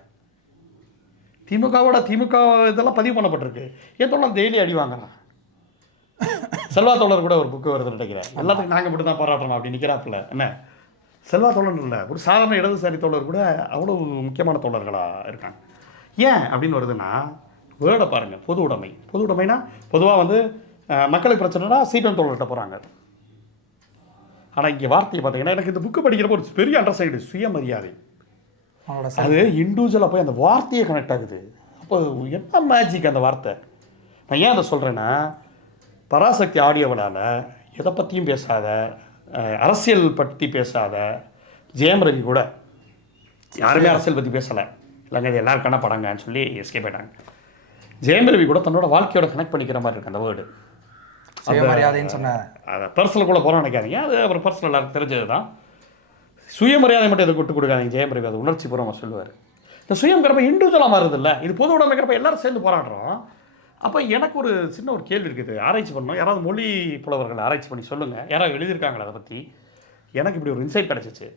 திமுக இதெல்லாம் பதிவு பண்ணப்பட்டிருக்கு, என் தோழன் டெய்லி அடி வாங்குறான். செல்வா தோழர் கூட ஒரு புக்கு வருதுன்னு நினைக்கிறேன், எல்லாத்துக்கும் நாங்கள் மட்டும் தான் போராட்டணும் அப்படி நிற்கிறாப்புல. என்ன செல்வா தோழர் இல்லை, ஒரு சாதாரண இடதுசாரி தோழர் கூட அவ்வளோ முக்கியமான தோழர்களாக இருக்காங்க. ஏன் அப்படின்னு வருதுன்னா, வேர்டை பாருங்கள். பொது உடைமைனா பொதுவாக வந்து மக்களுக்கு பிரச்சனைனா சிபிஎம் தோழர்கிட்ட போகிறாங்க. ஆனால் இங்கே வார்த்தையை பார்த்தீங்கன்னா, எனக்கு இந்த புக்கு படிக்கிறப்போ ஒரு பெரிய அண்டர்ஸ்டாண்டிங், சுயமரியாதை. அது இண்டிவிஜுவலாக போய் அந்த வார்த்தையே கனெக்ட் ஆகுது. அப்போ என்ன மேஜிக் அந்த வார்த்தை. நான் ஏன் அதை சொல்கிறேன்னா, பராசக்தி ஆடியோவலால் எதை பற்றியும் பேசாத, அரசியல் பற்றி பேசாத ஜெயம் ரவி கூட, யாருமே அரசியல் பற்றி பேசலை, இல்லைங்க இது எல்லாருக்கான படங்கன்னு சொல்லி எஸ்கேப் ஆயிட்டாங்க. ஜெயம் ரவி கூட தன்னோட வாழ்க்கையோட கனெக்ட் பண்ணிக்கிற மாதிரி இருக்கு அந்த வேர்டு. சுயமரியாதைன்னு சொன்ன அதை பர்சனல் கூட நினைக்காதீங்க, அது அவர் பர்சனல் எல்லாருக்கும் தெரிஞ்சது தான். சுயமரியாதை மட்டும் எதை விட்டு கொடுக்காதீங்க. ஜெயம் ரவி அது உணர்ச்சி பூர்வமாக சொல்லுவார். இந்த சுயங்கிறப்ப இண்டிவிஜுவலாக மாறுது இல்லை, இது பொது உடைமைக்கிறப்ப எல்லாரும் சேர்ந்து போராடுறோம். அப்போ எனக்கு ஒரு சின்ன ஒரு கேள்வி இருக்குது, ஆராய்ச்சி பண்ணணும். யாராவது மொழி புலவர்கள் ஆராய்ச்சி பண்ணி சொல்லுங்கள், யாராவது எழுதியிருக்காங்களா அதை பற்றி? எனக்கு இப்படி ஒரு இன்சைட் கிடச்சிச்சு.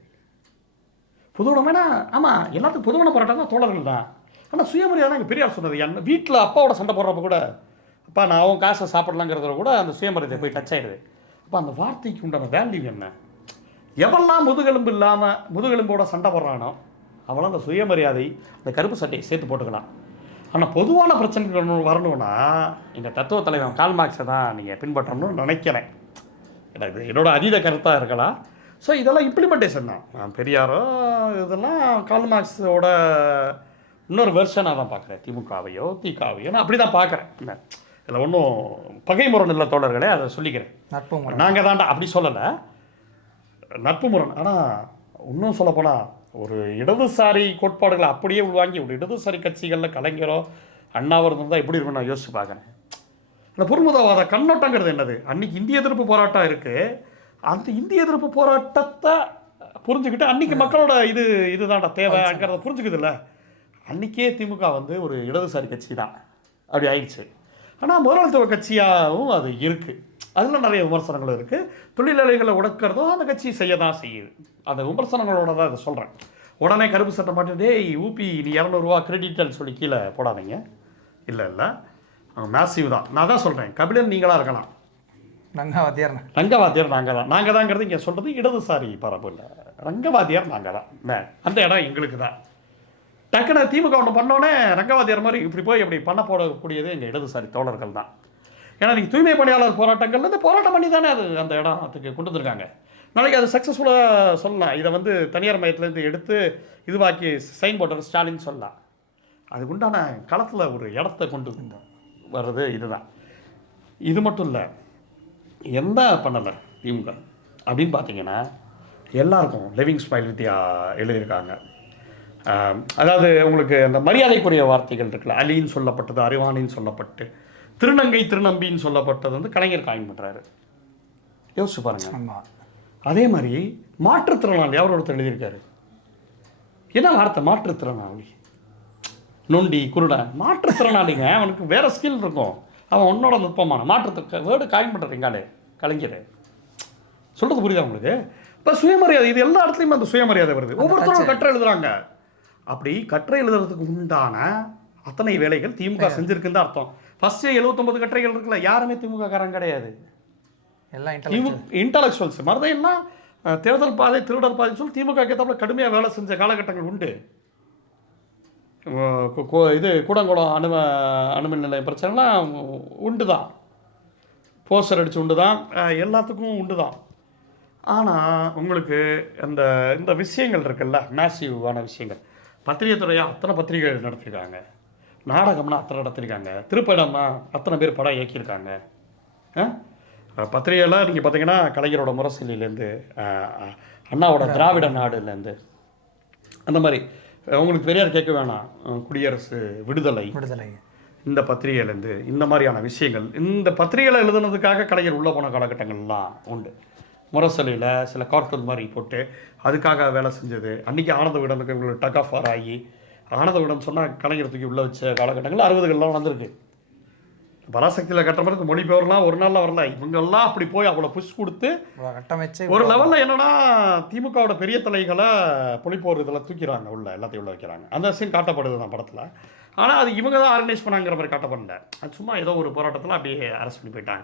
பொது உடைமைனா ஆமாம், எல்லாத்துக்கும் பொதுவான போராட்டம் தான் தோழர்கள் தான். ஆனால் சுயமரியாதை எங்கள் பெரியார் சொன்னது. என் வீட்டில் அப்பாவோட சண்டை போடுறப்ப கூட, அப்பா நான் அவன் காசை சாப்பிடலாங்கிறத கூட அந்த சுயமரியாதை போய் டச் ஆயிடுது. அப்போ அந்த வார்த்தைக்கு உண்டான வேல்யூ என்ன? எவெல்லாம் முதுகெலும்பு இல்லாமல் முதுகெலும்போட சண்டை போடுறானோ அவெல்லாம் அந்த சுயமரியாதை, அந்த கருப்பு சட்டையை சேர்த்து போட்டுக்கலாம். ஆனால் பொதுவான பிரச்சனைகள் வரணும்னா இந்த தத்துவ தலைவன் கால் மார்க்ஸை தான் நீங்கள் பின்பற்றணும்னு நினைக்கிறேன். எனக்கு என்னோட அதீத கருத்தாக இருக்கலாம். ஸோ இதெல்லாம் இம்ப்ளிமெண்டேஷன் தான். பெரியாரோ இதெல்லாம் கால் மார்க்ஸோட இன்னொரு வெர்ஷனாக தான் பார்க்குறேன். திமுகவையோ திகாவையோ நான் அப்படி தான் பார்க்குறேன். என்ன இதில் ஒன்றும் பகை முரண் இல்லை தோழர்களே, அதை சொல்லிக்கிறேன். நட்பு முரண் நாங்கள் தாண்டா அப்படி சொல்லலை, நட்பு முரண். ஆனால் இன்னும் சொல்லப்போனால் ஒரு இடதுசாரி கோட்பாடுகளை அப்படியே உள்வாங்கி ஒரு இடதுசாரி கட்சிகளில் கலைஞரோ அண்ணாவோ இருந்தால் எப்படி இருக்குன்னு நான் யோசிச்சு பார்க்குறேன். இந்த பொருமுதவாத கண்ணோட்டங்கிறது என்னது? அன்றைக்கி இந்திய எதிர்ப்பு போராட்டம் இருக்குது, அந்த இந்திய எதிர்ப்பு போராட்டத்தை புரிஞ்சுக்கிட்டு அன்றைக்கி மக்களோட இதுதான்டா தேவைங்கிறத புரிஞ்சுக்குது இல்லை. அன்றைக்கே திமுக வந்து ஒரு இடதுசாரி கட்சி தான் அப்படி ஆயிடுச்சு. ஆனால் முதலாளித்துவ கட்சியாகவும் அது இருக்குது, அதில் நிறைய விமர்சனங்கள் இருக்குது. தொழிலாளிகளை உடைக்கிறதும் அந்த கட்சி செய்ய தான் செய்யுது. அந்த விமர்சனங்களோட தான் இதை சொல்கிறேன். உடனே கருப்பு சட்டை மாட்டேன், டேய் ஊபி நீ 200 ரூபா கிரெடிட்னு சொல்லி கீழே போடாதீங்க. இல்லை மேசிவ் தான். நான் தான் சொல்கிறேன், கபிலன் நீங்களாக இருக்கலாம், ரங்கவாத்தியார் நாங்கள் தாங்கிறது இங்கே சொல்கிறது இடதுசாரி பரப்பு இல்லை. ரங்கவாத்தியார் நாங்கள் தான், அந்த இடம் எங்களுக்கு தான். டக்குன்னு திமுக ஒன்று பண்ணோன்னே ரங்கவாத்தியார் மாதிரி இப்படி போய் இப்படி பண்ண போடக்கூடியது எங்கள் இடதுசாரி தோழர்கள் தான். ஏன்னா நீங்கள் தூய்மை பணியாளர் போராட்டங்கள்லேருந்து போராட்டம் பண்ணி தானே அது அந்த இடத்துக்கு கொண்டு வந்துருக்காங்க. நாளைக்கு அது சக்ஸஸ்ஃபுல்லாக சொல்லலாம். இதை வந்து தனியார் மையத்துலேருந்து எடுத்து இதுவாக்கி சைன் போட்டர் ஸ்டாலின் சொல்லலாம். அதுக்குண்டான களத்தில் ஒரு இடத்த கொண்டு வர்றது இதுதான். இது மட்டும் இல்லை, எந்த பண்ணலை திமுக அப்படின்னு பார்த்தீங்கன்னா எல்லாருக்கும் லிவிங் ஸ்மைல் வித்யா எழுதியிருக்காங்க. அதாவது உங்களுக்கு அந்த மரியாதைக்குரிய வார்த்தைகள் இருக்குல்ல, அலின்னு சொல்லப்பட்டது, அறிவானின்னு சொல்லப்பட்டு, திருநங்கை திருநம்பின்னு சொல்லப்பட்டது வந்து கலைஞர் காயின் பண்ணுறாரு. யோசிச்சு பாருங்க. அதே மாதிரி மாற்றுத்திறனாளி அவர் ஒருத்தர் எழுதியிருக்காரு. என்ன வார்த்தை மாற்றுத்திறனாளி? நொண்டி குருடன் மாற்றுத்திறனாளிங்க, அவனுக்கு வேற ஸ்கில் இருக்கும், அவன் உன்னோட நுட்பமான வேர்டு காயின் பண்ணுறீங்காலே கலைஞர். சொல்கிறது புரியுதா உங்களுக்கு? இப்போ சுயமரியாதை, இது எல்லா இடத்துலையுமே அந்த சுயமரியாதை வருது. ஒவ்வொருத்தரும் கட்டுரை எழுதுறாங்க. அப்படி கட்டுரை எழுதுறதுக்கு உண்டான அத்தனை வேலைகள் திமுக செஞ்சுருக்குன்னு தான் அர்த்தம். ஃபஸ்ட்டு 79 கட்டுரைகள் இருக்குல்ல, யாருமே திமுக காரங்க கிடையாது, எல்லாம் இன்டலெக்சுவல்ஸ். மறுதையெல்லாம் தேர்தல் பாதை திருடர் பாதைன்னு சொல்லி திமுக கேட்டாப்புல கடுமையாக வேலை செஞ்ச காலகட்டங்கள் உண்டு. இது கூடங்குளம் அணுமின் நிலையம் பிரச்சனைலாம் உண்டு தான், போஸ்டர் அடித்து உண்டு தான், எல்லாத்துக்கும் உண்டு தான். ஆனால் உங்களுக்கு இந்த விஷயங்கள் இருக்குல்ல, மேசிவான விஷயங்கள், பத்திரிகை துறையாக அத்தனை பத்திரிகைகள் நடத்தியிருக்காங்க, நாடகம்னா அத்தனை நடத்திருக்காங்க, திருப்படம்னா அத்தனை பேர் படம் இயக்கியிருக்காங்க. பத்திரிகைலாம் நீங்கள் பார்த்தீங்கன்னா கலைஞரோட முரசொலியிலேருந்து, அண்ணாவோட திராவிட நாடுலேருந்து, அந்த மாதிரி உங்களுக்கு பெரியார் கேட்க வேணாம், குடியரசு விடுதலை இந்த பத்திரிகையிலேருந்து இந்த மாதிரியான விஷயங்கள், இந்த பத்திரிகையில் எழுதுனதுக்காக கலைஞர் உள்ளே போன காலகட்டங்கள்லாம் உண்டு. முரசொலியில் சில கார்ட்டூன் மாதிரி போட்டு அதுக்காக வேலை செஞ்சது. அன்றைக்கி ஆனந்த விடனுக்கு இவங்களுக்கு டக் ஆஃப் ஆகி ஆனந்த விடம் சொன்னால் கலைஞர் தூக்கி உள்ள வச்ச காலகட்டங்கள் 60கள்லாம் நடந்திருக்கு. பராசக்தியில் கட்டுற மாதிரி மொழிபெயர்லாம் ஒரு நாளில் வரல. இவங்கெல்லாம் அப்படி போய் அவ்வளோ புஷ் கொடுத்து கட்டமைச்சு ஒரு லெவலில் என்னன்னா திமுகவோட பெரிய தலைகளை புலிப்போர் இதில் தூக்கிறாங்க, உள்ள எல்லாத்தையும் உள்ள வைக்கிறாங்க. அந்த சீன் காட்டப்படுது தான் படத்தில். ஆனால் அது இவங்க தான் ஆர்கனைஸ் பண்ணாங்கிற மாதிரி காட்டப்படல. அது சும்மா ஏதோ ஒரு போராட்டத்தில் அப்படியே அரெஸ்ட் பண்ணி போயிட்டாங்க.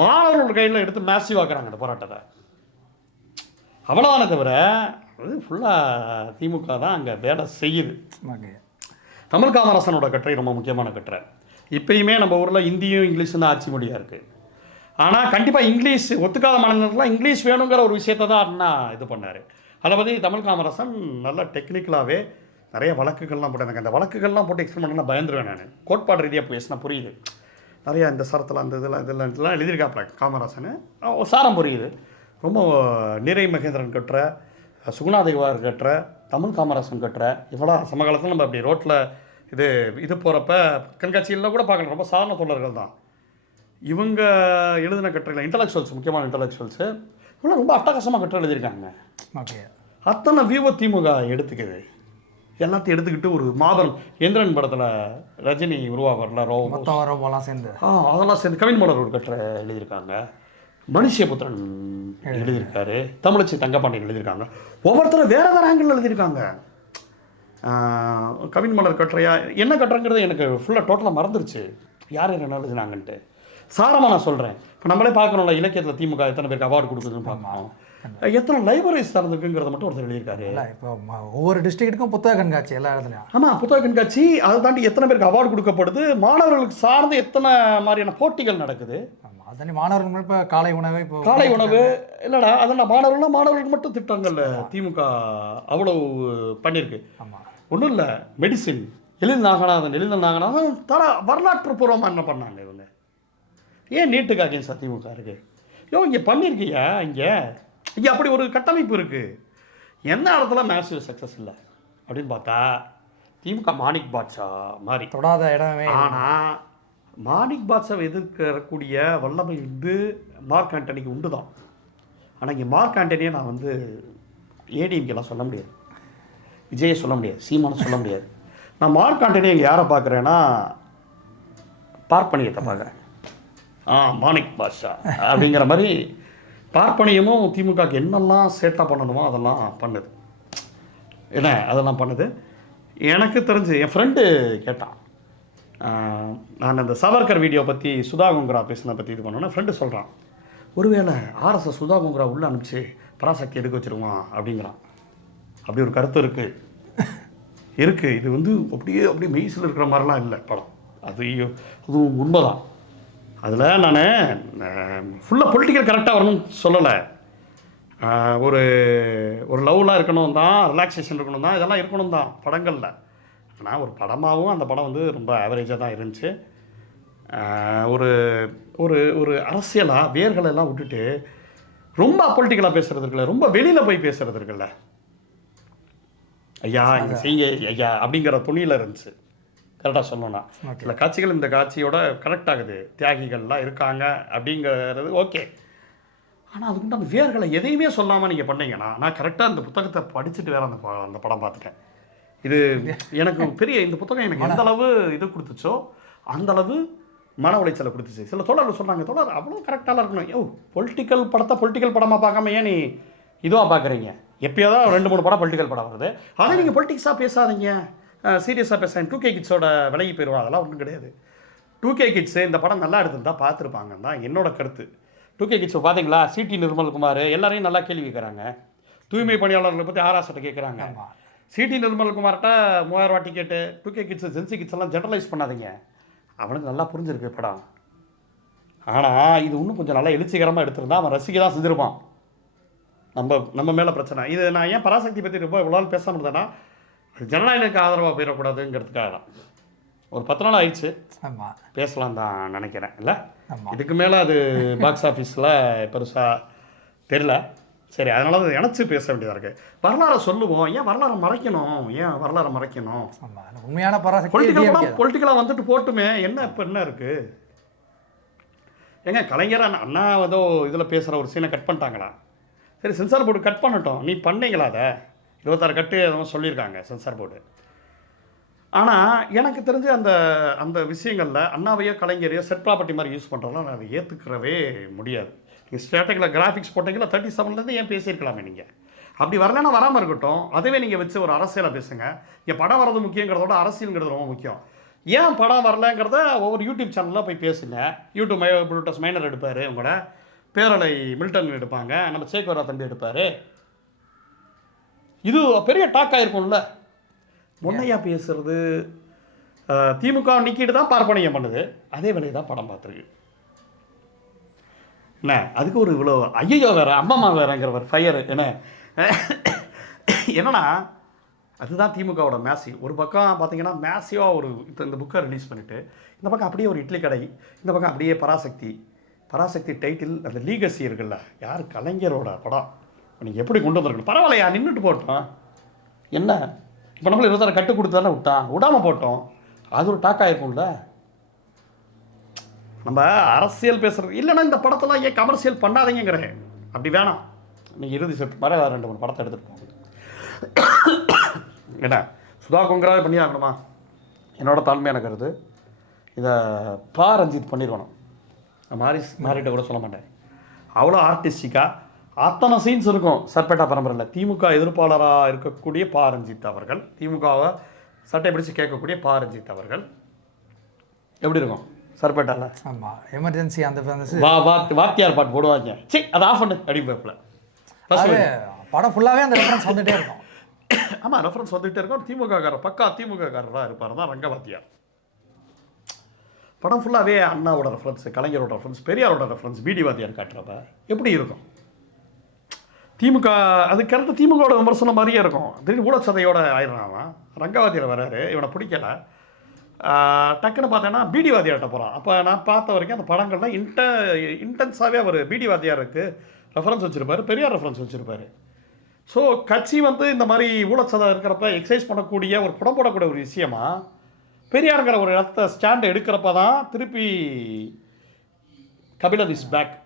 மாணவர்கள் கையில் எடுத்து மேசிவ் ஆக்குறாங்க அந்த போராட்டத்தை. அவ்வளோதானே தவிர அது ஃபுல்லாக திமுக தான் அங்கே வேலை செய்யுது. தமிழ் காமராசனோட கட்டுரை ரொம்ப முக்கியமான கட்டுரை. இப்பயுமே நம்ம ஊரில் ஹிந்தியும் இங்கிலீஷும் தான் ஆட்சி மொழியாக இருக்குது. ஆனால் கண்டிப்பாக இங்கிலீஷ் ஒத்துக்காத மாநிலங்கள்லாம் இங்கிலீஷ் வேணுங்கிற ஒரு விஷயத்தை தான் அண்ணா இது பண்ணார். அதை பற்றி தமிழ் காமராசன் நல்லா டெக்னிக்கலாகவே நிறைய வழக்குகள்லாம் போட்டு, எனக்கு அந்த வழக்குகள்லாம் போட்டு எக்ஸ்பிளைன் பண்ணலாம் பயந்துருவேன் நான். கோட்பாடு ரீதியாக பேசினா புரியுது. நிறையா இந்த சரத்தில் அந்த இதெல்லாம் எழுதியிருக்காப்புல காமராசன். சாரம் புரியுது. ரொம்ப நிறை மகேந்திரன் கட்டுற, சுகுணாதேவார் கட்டுற, தமிழ் காமராசன் கட்டுற, இவ்வளோ சமகாலத்தில் நம்ம அப்படி ரோட்டில் இது போகிறப்ப கண்காட்சியில் கூட பார்க்கலாம். ரொம்ப சாதாரண தொண்டர்கள் தான் இவங்க எழுதின கட்டுரைகள். இன்டலெக்சுவல்ஸ், முக்கியமான இன்டலெக்சுவல்ஸு இவ்வளோ ரொம்ப அட்டகாசமாக கட்டுரை எழுதியிருக்காங்க. அத்தனை வியூவை திமுக எடுத்துக்குது. எல்லாத்தையும் எடுத்துக்கிட்டு ஒரு மாபெரும் எந்திரன் படத்தில் ரஜினி உருவாகல ரோபோலாம் சேர்ந்து அதெல்லாம் சேர்ந்து கவின்மலர் ஒரு கட்டுரை எழுதியிருக்காங்க. மனுஷபுத்திரன் எழுதியிருக்காரு. தமிழச்சி தங்கப்பாண்டியன் எழுதியிருக்காங்க. ஒவ்வொருத்தரும் வேறு வேறு ஆங்கிள் எழுதியிருக்காங்க. கவின்மலர் கட்டுரையா என்ன கட்டுறங்கிறது எனக்கு ஃபுல்லாக டோட்டலாக மறந்துருச்சு யார் என்ன எழுதினாங்கன்ட்டு. சாரமாக நான் சொல்கிறேன். இப்போ நம்மளே பார்க்கணும்ல, இலக்கியத்தில் திமுக எத்தனை பேருக்கு அவார்டு கொடுக்குதுன்னு பார்க்கணும். எத்தனை லைப்ரரிஸ் திறந்துருக்குங்கிறத மட்டும் ஒருத்தர் எழுதியிருக்காரு. இப்போ ஒவ்வொரு டிஸ்ட்ரிக்ட்டுக்கும் புத்தக கண்காட்சி எல்லா இடத்துலையும். ஆமாம், புத்தக கண்காட்சி. அதை தாண்டி எத்தனை பேருக்கு அவார்டு கொடுக்கப்படுது, மாணவர்களுக்கு சார்ந்து எத்தனை மாதிரியான போட்டிகள் நடக்குது. ஆமாம், அது தாண்டி மாணவர்கள் இப்போ காலை உணவு, இப்போ காலை உணவு இல்லைடா, அதெல்லாம் மாணவர்களுக்கு மட்டும் திட்டங்கள்ல திமுக அவ்வளோ பண்ணியிருக்கு. ஆமாம், ஒன்றும் இல்லை, மெடிசின் எழில் நாகநாதன் தர வரலாற்று பூர்வமாக என்ன பண்ணாங்க இவங்க. ஏன் நீட்டுக்கு அகேன்ஸ்டாக திமுக இருக்குது? இங்கே பண்ணியிருக்கியா, இங்கே அப்படி ஒரு கட்டமைப்பு இருக்குது. எந்த இடத்துல மேசிவ் சக்ஸஸ் இல்லை அப்படின்னு பார்த்தா திமுக மாணிக் பாட்ஷா மாதிரி தொடாத இடமே. ஆனால் மாணிக் பாட்ஷாவை எதிர்க்கக்கூடிய வல்லமை மார்க் ஆண்டனிக்கு உண்டு தான். ஆனால் இங்கே மார்க் ஆண்டனியை நான் ஏடிஎம்கெல்லாம் சொல்ல முடியாது, விஜயை சொல்ல முடியாது, சீமானை சொல்ல முடியாது. நான் மார்க் ஆண்டனியை இங்கே யாரை பார்க்குறேன்னா பார்ப்பனியத்தை பார்க்குறேன். மாணிக் பாட்ஷா அப்படிங்கிற மாதிரி பார்ப்பனியமும் திமுகவுக்கு என்னெல்லாம் சேட்டா பண்ணணுமோ அதெல்லாம் பண்ணுது. அதெல்லாம் பண்ணுது. எனக்கு தெரிஞ்சு என் ஃப்ரெண்டு கேட்டான், நான் இந்த சவர்கர் வீடியோ பற்றி சுதா குங்குரா பேசின பற்றி இது பண்ணோன்னா ஃப்ரெண்டு சொல்கிறான், ஒருவேளை ஆர்எஸ்எஸ் சுதா குங்குரா உள்ளே அனுப்பிச்சு பராசக்தி எடுக்க வச்சுருவான் அப்படிங்கிறான். அப்படி ஒரு கருத்து இருக்குது. இது அப்படியே மெய்சில் இருக்கிற மாதிரிலாம் இல்லை படம். அது உண்மைதான். அதில் நான் ஃபுல்லாக பொலிட்டிக்கல் கரெக்டாக வரணும்னு சொல்லலை. ஒரு லவ்லாம் இருக்கணும் தான், ரிலாக்ஸேஷன் இருக்கணும் தான், இதெல்லாம் இருக்கணும் தான் படங்களில். ஆனால் ஒரு படமாகவும் அந்த படம் ரொம்ப ஆவரேஜாக தான் இருந்துச்சு. ஒரு அரசியலாக வேர்களெல்லாம் விட்டுட்டு ரொம்ப அப்பொலிட்டிக்கலாக பேசுகிறது இருக்குல்ல, ரொம்ப வெளியில் போய் பேசுகிறது இருக்குல்ல, ஐயா இங்கே செய்ய ஐயா அப்படிங்கிற துணியில் இருந்துச்சு. கரெக்டாக சொல்லணும்னா சில காட்சிகள் இந்த காட்சியோட கரெக்ட் ஆகுது, தியாகிகள்லாம் இருக்காங்க அப்படிங்கிறது ஓகே. ஆனால் அதுக்கு அந்த வேர்களை எதையுமே சொல்லாமல் நீங்கள் பண்ணீங்கன்னா, நான் கரெக்டாக அந்த புத்தகத்தை படிச்சுட்டு வேறு அந்த படம் பார்த்துட்டேன். இது எனக்கு இந்த புத்தகம் எனக்கு எந்த அளவு இது கொடுத்துச்சோ அந்தளவு மன உளைச்சலை கொடுத்துச்சு. சில தோழர்கள் சொன்னாங்க, தோழர் அவ்வளோ கரெக்டாக இருக்கணும், பொலிட்டிக்கல் படத்தை பொலிட்டிக்கல் படமாக பார்க்காம ஏன் நீ இதுவாக பார்க்குறீங்க? எப்போதான் 2-3 படம் பொலிட்டிக்கல் படம் வருது, அதை நீங்கள் பொலிட்டிக்ஸாக பேசாதீங்க, சீரியஸாக பேசுகிறேன். 2K கிட்ஸோட விலகி போயிடுவோம், அதெல்லாம் ஒன்றும் கிடையாது. 2K கிட்ஸு இந்த படம் நல்லா எடுத்துருந்தா பார்த்துருப்பாங்கன்னு தான் என்னோட கருத்து. 2K கிட்ஸை பார்த்தீங்களா, சிடி நிர்மல்குமார் எல்லாரையும் நல்லா கேள்வி கேட்குறாங்க. தூய்மை பணியாளர்களை பற்றி ஆராசட்டை கேட்குறாங்க. சிடி நிர்மல்குமார்கிட்ட 3000 ரூபா ticket. 2K kids Gen Z kids எல்லாம் ஜென்ரலைஸ் பண்ணாதீங்க, அவனுக்கு நல்லா புரிஞ்சிருக்கு படம். ஆனால் இது இன்னும் கொஞ்சம் நல்லா எழுச்சிகரமாக எடுத்திருந்தா அவன் ரசிக்க தான் செஞ்சுருப்பான். நம்ம மேலே பிரச்சனை இது. நான் ஏன் பராசக்தி பற்றி ரொம்ப இவ்வளோ நாள் பேசாமல் இருந்தேன்னா, ஜனநாயகத்துக்கு ஆதரவாக போயிடக்கூடாதுங்கிறதுக்காக தான். ஒரு 10 நாள் ஆயிடுச்சு, பேசலாம் தான் நினைக்கிறேன். இல்லை இதுக்கு மேலே அது பாக்ஸ் ஆஃபீஸில் பெருசாக தெரில. சரி, அதனால அதை இணைச்சி பேச வேண்டியதாக இருக்குது. வரலாறை சொல்லுவோம், ஏன் வரலாறை மறைக்கணும்? உண்மையான பொலிட்டிக்கலாக வந்துட்டு போட்டுமே, இப்போ என்ன இருக்குது? ஏங்க கலைஞர் அண்ணா ஏதோ இதில் பேசுகிற ஒரு சீனை கட் பண்ணிட்டாங்களா? சரி, சென்சார் போர்டு கட் பண்ணட்டும். நீ பண்ணீங்களா? அதை 26 கட்டு எதுவும் சொல்லியிருக்காங்க சென்சார் போர்டு. ஆனால் எனக்கு தெரிஞ்சு அந்த அந்த விஷயங்களில் அண்ணாவையோ கலைஞரையோ செட் ப்ராப்பர்ட்டி மாதிரி யூஸ் பண்ணுறதுலாம் நான் அதை ஏற்றுக்கிறவே முடியாது. நீங்கள் ஸ்டேட்டிக்கில் கிராஃபிக்ஸ் போட்டிங்களா 37லேருந்து ஏன் பேசியிருக்கலாமே நீங்கள். அப்படி வரலன்னா வராமல் இருக்கட்டும். அதுவே நீங்கள் வச்சு ஒரு அரசியலை பேசுங்க. இங்கே படம் வர்றது முக்கியங்கிறதோட அரசியலுங்கிறது ரொம்ப முக்கியம். ஏன் படம் வரலங்கிறத ஒவ்வொரு யூடியூப் சேனலில் போய் பேசுங்க. யூடியூப் ப்ளூட்டஸ் மைனர் எடுப்பார், உங்களோட பேரலை மில்டன் எடுப்பாங்க, நம்ம சேகோரா தம்பி எடுப்பார். இது பெரிய டாக் ஆகிருக்கும்ல. முன்னையா பேசுறது திமுக நிக்கிட்டு தான் பார்ப்பனியம் பண்ணுது. அதே வேலையை தான் படம் பார்த்துருக்கு. என்ன அதுக்கு ஒரு இவ்வளோ ஐயோ வேறு அம்மம்மா வேறங்கிற ஒரு ஃபயர் என்ன என்னன்னா அதுதான் திமுகவோட மேசிவ். ஒரு பக்கம் பார்த்தீங்கன்னா மேசிவாக ஒரு இந்த புக்கை ரிலீஸ் பண்ணிவிட்டு இந்த பக்கம் அப்படியே ஒரு இட்லி கடை, இந்த பக்கம் அப்படியே பராசக்தி டைட்டில் அந்த லீகசி இருக்குல்ல, யார் கலைஞரோட படம் நீங்கள் எப்படி கொண்டு வந்துருக்கணும். பரவாயில்லையா நின்றுட்டு போட்டோம் என்ன இப்போ நம்மள 26 கட்டு கொடுத்து தானே விடாமல் போட்டோம். அது ஒரு டாக் ஆகிருக்கும்ல. நம்ம அரசியல் பேசுகிறது இல்லைன்னா இந்த படத்தெல்லாம் ஏன் கமர்ஷியல் பண்ணாதீங்கிறேன். அப்படி வேணாம். நீங்கள் இறுதி செத்து மாதிரி 2-3 படத்தை எடுத்துகிட்டு போங்க. என்ன சுதா கொங்கராவே பண்ணி ஆகணுமா? என்னோட தாழ்மையான கருத்து இதை ரஞ்சித் பண்ணிருக்கணும். மாறிட்ட கூட சொல்ல மாட்டேன். அவ்வளோ ஆர்டிஸ்டிக்காக அத்தனை சீன்ஸ் இருக்கும். சர்பேட்டா பரம்பரையில் திமுக எதிர்ப்பாளராக இருக்கக்கூடிய ரஞ்சித் அவர்கள், திமுகவை சட்டை பிடிச்சு கேட்கக்கூடிய ரஞ்சித் அவர்கள் எப்படி இருக்கும் சர்பேட்டாவில்? ஆமாம், எமர்ஜென்சி அந்த வாத்தியார் பாட்டு போடுவாங்க. சரி அதை ஆஃப் பண்ணு அடிப்பேப்பில் படம் ஃபுல்லாகவே அந்த ரெஃபரன்ஸ் வந்துகிட்டே இருக்கும். ஆமாம், ரெஃபரன்ஸ் வந்துகிட்டே இருக்கும். திமுககாரர் பக்கா திமுககாரராக இருப்பார் தான் ரங்கவாத்தியார். படம் ஃபுல்லாகவே அண்ணாவோட ரெஃபரன்ஸ், கலைஞரோட ரெஃபரன்ஸ், பெரியாரோட ரெஃபரன்ஸ், பிடி வாத்தியார் காட்டுறப்ப எப்படி இருக்கும்? திமுக அதுக்கடுத்து திமுகவோட விமர்சனம் மாதிரியே இருக்கும். திடீர்னு ஊழச்சதையோட ஆயிடுறான். ரங்கவாத்தியார் வராரு, இவனை பிடிக்கலை, டக்குன்னு பார்த்தேன்னா பிடி வாத்தியார்கிட்ட போகிறான். அப்போ நான் பார்த்த வரைக்கும் அந்த படங்கள்லாம் இன்டென்ஸாகவே அவர் பிடி வாத்தியாருக்கு ரெஃபரன்ஸ் வச்சுருப்பார், பெரியார் ரெஃபரன்ஸ் வச்சுருப்பார். ஸோ கட்சி இந்த மாதிரி ஊழச்சதை இருக்கிறப்ப எக்ஸசைஸ் பண்ணக்கூடிய ஒரு படம் போடக்கூடிய ஒரு விஷயமா பெரியாருங்கிற ஒரு இடத்த ஸ்டாண்டை எடுக்கிறப்ப தான் திருப்பி கபிலன் இஸ் பேக்.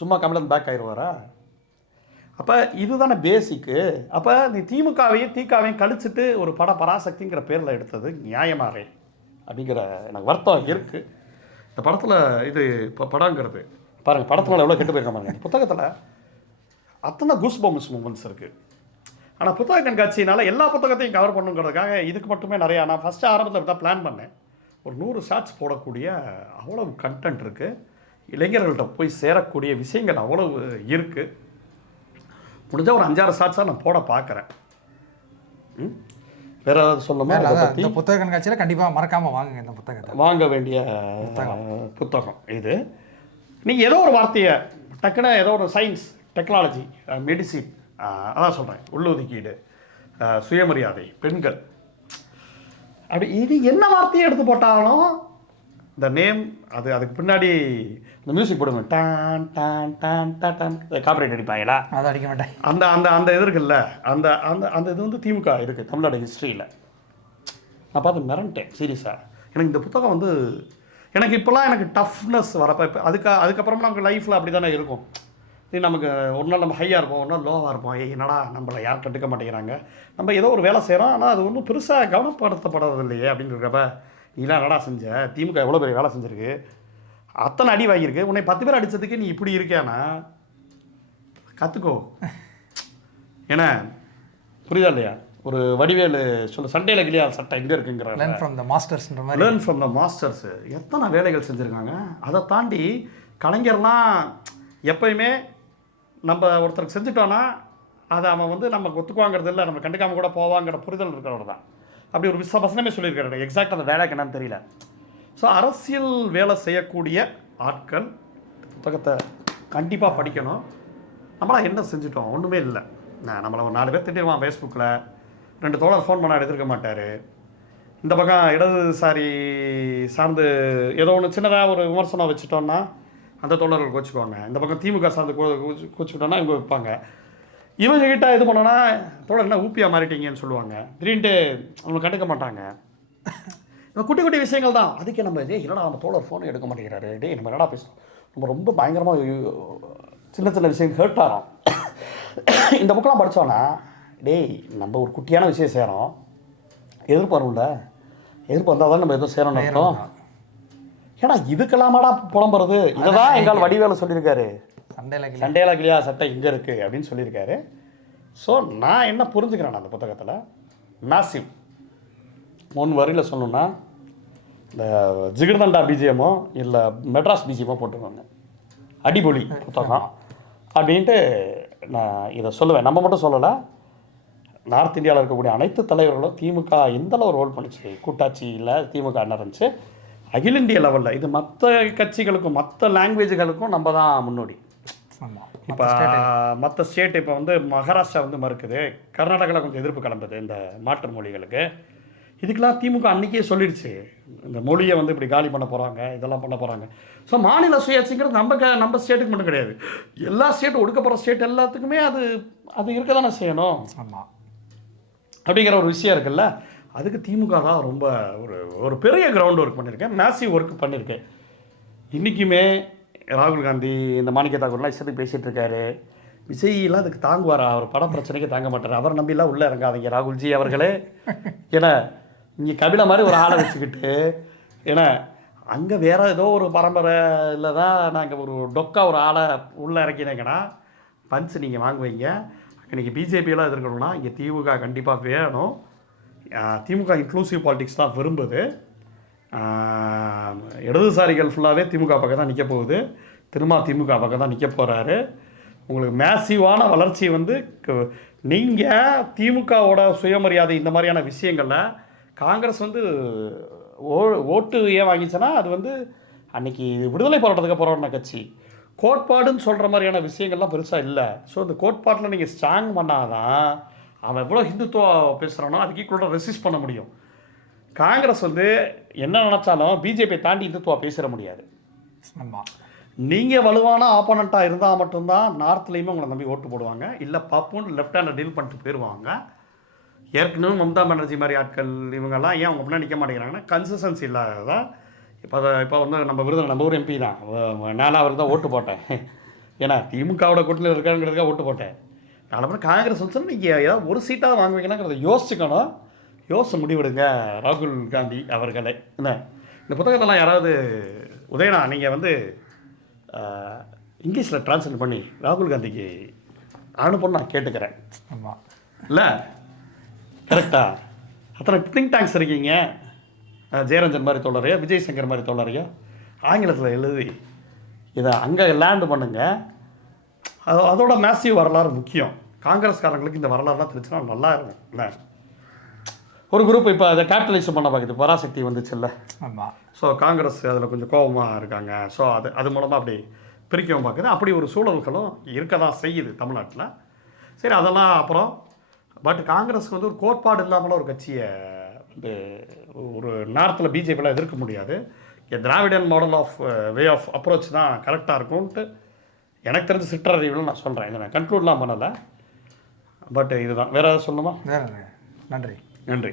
சும்மா கபிலன் பேக் ஆயிடுவாரா? அப்போ இதுதானே பேசிக்கு. அப்போ நீ திகாவையும் கழிச்சிட்டு ஒரு படம் பராசக்திங்கிற பேரில் எடுத்தது நியாயமாகவே அப்படிங்கிற எனக்கு வருத்தம் இருக்குது. இந்த படத்தில் இது இப்போ படங்கிறது பாருங்கள், படத்தில் எவ்வளோ கெட்டு போயிருக்க பாருங்க. புத்தகத்தில் அத்தனை கூஸ் பம்ஸ் மூமெண்ட்ஸ் இருக்குது. ஆனால் புத்தக கண்காட்சியினால் எல்லா புத்தகத்தையும் கவர் பண்ணுங்கிறதுக்காக இதுக்கு மட்டுமே நிறையா நான் ஃபஸ்ட்டு ஆரம்பத்தில் தான் பிளான் பண்ணேன். ஒரு 100 ஷார்ட்ஸ் போடக்கூடிய அவ்வளவு கண்டென்ட் இருக்குது. இளைஞர்கள்ட்ட போய் சேரக்கூடிய விஷயங்கள் அவ்வளவு இருக்குது. முடிஞ்சால் ஒரு 5-6 ஷார்ட்ஸாக நான் போட பார்க்குறேன். வேறு ஏதாவது சொல்லுமா? இந்த புத்தக கண்காட்சியில் கண்டிப்பாக மறக்காமல் வாங்குங்க. இந்த புத்தகத்தை வாங்க வேண்டிய புத்தகம் இது. நீங்கள் ஏதோ ஒரு வார்த்தையை டக்குன்னு ஏதோ ஒரு சயின்ஸ், டெக்னாலஜி, மெடிசின், அதான் சொல்கிறேன், உள்ளொதுக்கீடு, சுயமரியாதை, பெண்கள், அப்படி இது என்ன வார்த்தையை எடுத்து போட்டாலும் இந்த நேம் அதுக்கு பின்னாடி இந்த மியூசிக் போடுங்க, டான் டான் டான் டான். காப்பிரைட் அடிப்பாங்களா? அதை அடிக்க மாட்டேன். அந்த அந்த அந்த இது இருக்குல்ல, அந்த அந்த அந்த இது திமுக இருக்குது தமிழோட ஹிஸ்ட்ரியில். நான் பார்த்து மிரண்டேன் சீரியஸாக. எனக்கு இந்த புத்தகம் எனக்கு இப்போலாம் எனக்கு டஃப்னஸ் வரப்போ அதுக்கப்புறமா நமக்கு லைஃப்பில் அப்படி தானே இருக்கும். நமக்கு ஒரு நாள் நம்ம ஹையாக இருப்போம், ஒரு நாள் லோவாக இருப்போம். என்னடா நம்மளை யாரும் கண்டுக்க மாட்டேங்கிறாங்க, நம்ம ஏதோ ஒரு வேலை செய்கிறோம் ஆனால் அது ஒன்றும் பெருசாக கவனப்படுத்தப்படுறது இல்லையே அப்படின்னு இருக்கிறப்ப, நீலாம் என்னடா செஞ்ச, திமுக எவ்வளோ பெரிய வேலை செஞ்சுருக்கு, அத்தனை அடி வாங்கியிருக்கு, உன்னை 10 பேர் அடித்ததுக்கு நீ இப்படி இருக்கியானா கற்றுக்கோ. ஏன்னா புரியுதா இல்லையா? ஒரு வடிவேலு சொல்ல சண்டையில் கிளியா சட்டை எங்கே இருக்குங்கிற லேர்ன் ஃப்ரம் த மாஸ்டர்ஸ் எத்தனை வேலைகள் செஞ்சுருக்காங்க. அதை தாண்டி கலைஞர்லாம் எப்பயுமே நம்ம ஒருத்தருக்கு செஞ்சுட்டோன்னா அதை அவன் நம்ம ஒத்துக்குவாங்கிறது இல்லை, நம்ம கண்டுக்காமல் கூட போவாங்கிற புரிதல் இருக்கிறவர் தான். அப்படி ஒரு வசனமே சொல்லியிருக்காரு. எக்ஸாக்ட் அந்த வேலைக்கு என்னன்னு தெரியல. ஸோ அரசியல் வேலை செய்யக்கூடிய ஆட்கள் புத்தகத்தை கண்டிப்பாக படிக்கணும். நம்மளாம் என்ன செஞ்சுட்டோம்? ஒன்றுமே இல்லை. நம்மளை ஒரு 4 பேர் திட்டிடுவான் ஃபேஸ்புக்கில், 2 தோழர் ஃபோன் பண்ணால் எடுத்துருக்க மாட்டார். இந்த பக்கம் இடதுசாரி சார்ந்து ஏதோ ஒன்று சின்னதாக ஒரு விமர்சனம் வச்சுட்டோன்னா அந்த தோழர்கள் கோச்சிக்குவாங்க. இந்த பக்கம் திமுக சார்ந்து கோச்சிக்கிட்டோன்னா இவங்க வைப்பாங்க. இவங்ககிட்ட இது பண்ணோன்னா தோழர் என்ன ஊப்பியாக மாறிட்டீங்கன்னு சொல்லுவாங்க. திடீர்னுட்டு அவங்க கண்டுக்க மாட்டாங்க. குட்டி குட்டி விஷயங்கள் தான். அதுக்கே நம்ம என்னடா அந்த தோழர் ஃபோனை எடுக்க மாட்டேங்கிறாரு, டேய் நம்ம என்னடா பேசுகிறோம், நம்ம ரொம்ப பயங்கரமாக சின்ன சின்ன விஷயம் ஹர்ட் ஆகிறோம். இந்த புக்கெலாம் படித்தோன்னா டேய் நம்ம ஒரு குட்டியான விஷயம் செய்கிறோம், எதிர்பார்வுல எதிர்ப்பு வந்தால் தான் நம்ம எதுவும் சேரணும் அர்த்தம். ஏன்னா இதுக்கெல்லாமாடா புலம்புறது, இதை தான் எங்கால் வடிவேலு சொல்லியிருக்காரு, சண்டையில கிளியா சட்டை இங்கே இருக்குது அப்படின்னு சொல்லியிருக்காரு. ஸோ நான் என்ன புரிஞ்சுக்கிறேன் அந்த புத்தகத்தில், மேசிவ் ஒன் வரியில் சொல்லணுன்னா இந்த ஜிகிர்தண்டா பிஜிஎம்மோ இல்லை மெட்ராஸ் பிஜிஎம்மோ போட்டுருவாங்க, அடிபொலி புத்தகம் அப்படின்ட்டு நான் இதை சொல்லுவேன். நம்ம மட்டும் சொல்லலை, நார்த் இந்தியாவில் இருக்கக்கூடிய அனைத்து தலைவர்களும் திமுக எந்தளவு ரோல் பண்ணிச்சு, கூட்டாட்சியில் திமுக என்ன இருந்துச்சு, அகில இந்திய லெவலில் இது மற்ற கட்சிகளுக்கும் மற்ற லாங்குவேஜுகளுக்கும் நம்ம தான் முன்னோடி. இப்போ மற்ற ஸ்டேட் இப்போ வந்து மகாராஷ்டிரா வந்து மறுக்குது, கர்நாடகாவில் கொஞ்சம் எதிர்ப்பு கிளம்புது இந்த மாற்று மொழிகளுக்கு. இதுக்கெல்லாம் திமுக அன்றைக்கே சொல்லிடுச்சு, இந்த மொழியை வந்து இப்படி காலி பண்ண போகிறாங்க, இதெல்லாம் பண்ண போகிறாங்க. ஸோ மாநில சுயாட்சிங்கிறது நம்ம ஸ்டேட்டுக்கு மட்டும் கிடையாது, எல்லா ஸ்டேட்டும் ஒடுக்கப்படுற ஸ்டேட் எல்லாத்துக்குமே அது இருக்க தானே செய்யணும். ஆமாம், அப்படிங்கிற ஒரு விஷயம் இருக்குல்ல. அதுக்கு திமுக தான் ரொம்ப ஒரு பெரிய கிரவுண்ட் ஒர்க் பண்ணியிருக்கேன், மேசிவ் ஒர்க் பண்ணியிருக்கேன். இன்றைக்குமே ராகுல் காந்தி இந்த மாணிக்க தாக்கூர்லாம் இஷ்டத்துக்கு பேசிகிட்டு இருக்காரு, விஜய்லாம் அதுக்கு தாங்குவாரா, அவர் படம் பிரச்சனைக்கு தாங்க மாட்டார், அவர் நம்பிலாம் உள்ளே இறங்காதீங்க ராகுல்ஜி அவர்களே. ஏன்னா இங்கே கபில மாதிரி ஒரு ஆளை வச்சுக்கிட்டு, ஏன்னா அங்கே வேறு ஏதோ ஒரு பரம்பரையில் தான் நாங்கள் ஒரு டொக்கா ஒரு ஆளை உள்ளே இறக்கினீங்கன்னா பஞ்ச் நீங்கள் வாங்குவீங்க. இன்றைக்கி பிஜேபியெல்லாம் எதிர்க்கணும்னா இங்கே திமுக கண்டிப்பாக வேணும். திமுக இன்க்ளூசிவ் பாலிடிக்ஸ் தான் விரும்புது. இடதுசாரிகள் ஃபுல்லாகவே திமுக பக்கம் தான் நிற்க போகுது, திரும்ப திமுக பக்கம் தான் நிற்க போகிறாரு. உங்களுக்கு மேசிவான வளர்ச்சி வந்து நீங்கள் திமுகவோட சுயமரியாதை இந்த மாதிரியான விஷயங்களில் காங்கிரஸ் வந்து ஓட்டு ஏன் வாங்கிச்சுன்னா அது வந்து அன்றைக்கி விடுதலை போராட்டத்துக்கு போராடின கட்சி, கோட்பாடுன்னு சொல்கிற மாதிரியான விஷயங்கள்லாம் பெருசாக இல்லை. ஸோ இந்த கோட்பாட்டில் நீங்கள் ஸ்ட்ராங் பண்ணாதான் அவன் எவ்வளோ ஹிந்துத்துவா பேசுகிறானோ அதுக்கு ஈக்குவலாக ரெசிஸ்ட் பண்ண முடியும். காங்கிரஸ் வந்து என்ன நினச்சாலும் பிஜேபியை தாண்டி ஹிந்துத்துவா பேசிட முடியாது. ஆமாம், நீங்கள் வலுவான ஆப்போனண்ட்டாக இருந்தால் மட்டும்தான் நார்த்லேயுமே உங்களை நம்பி ஓட்டு போடுவாங்க, இல்லை பப்புன்னு லெஃப்ட் ஹேண்டில் டீல் பண்ணிட்டு போயிடுவாங்க. ஏற்கனவே மம்தா பானர்ஜி மாதிரி ஆட்கள் இவங்கெல்லாம் ஏன் அவங்க முன்னாடி நிற்க மாட்டேங்கிறாங்கன்னா கன்சிஸ்டன்சி இல்லாததான். இப்போ வந்து நம்ம ஊர் எம்பி தான், நானும் அவருக்கு தான் ஓட்டு போட்டேன், ஏன்னா திமுகவோட கூட்டத்தில் இருக்காங்கிறதுக்காக ஓட்டு போட்டேன். நாலு காங்கிரஸ் வந்து நீங்கள் ஏதாவது ஒரு சீட்டாக வாங்குவீங்கன்னாங்கிறத யோசிச்சுக்கணும், யோசிச்சு முடிவெடுங்க ராகுல் காந்தி அவர்களே. என்ன இந்த புத்தகத்தெல்லாம் யாராவது உதயனா நீங்கள் வந்து இங்கிலீஷில் ட்ரான்ஸ்லேட் பண்ணி ராகுல் காந்திக்கு அனுப்பணும்னு நான் கேட்டுக்கிறேன். ஆமாம், இல்லை கரெக்டா? அத்தனை திங்க் டேங்க்ஸ் இருக்கீங்க, ஜெயரஞ்சன் மாதிரி தோழரையோ விஜய் சங்கர் மாதிரி தோழரையோ ஆங்கிலத்தில் எழுதி இதை அங்கே லேண்டு பண்ணுங்க. அதோட மேசிவ் வரலாறு முக்கியம். காங்கிரஸ்காரங்களுக்கு இந்த வரலாறுலாம் தெரிஞ்சுன்னா நல்லா இருக்கும். இல்லை ஒரு குரூப் இப்போ அதை கேபிட்டலைஸ் பண்ண பார்க்குது, பராசக்தி வந்துச்சுல்ல. ஆமாம், ஸோ காங்கிரஸ் அதில் கொஞ்சம் கோபமாக இருக்காங்க. ஸோ அது மூலமாக அப்படி பிரிக்கவும் பார்க்குது. அப்படி ஒரு சூழல்களும் இருக்க தான் செய்யுது தமிழ்நாட்டில். சரி, அதெல்லாம் அப்புறம். பட் காங்கிரஸுக்கு வந்து ஒரு கோட்பாடு இல்லாமல் ஒரு கட்சியை வந்து ஒரு நார்த்தில் பிஜேபியில் எதிர்க்க முடியாது. திராவிடன் model of way of approach தான் கரெக்டாக இருக்கும்ன்ட்டு எனக்கு தெரிஞ்ச சிற்றறிவில் நான் சொல்கிறேன். இதை நான் கன்க்ளூட்லாம் பண்ணலை, பட் இதுதான். வேறு ஏதாவது சொல்லணுமா? நன்றி. நன்றி.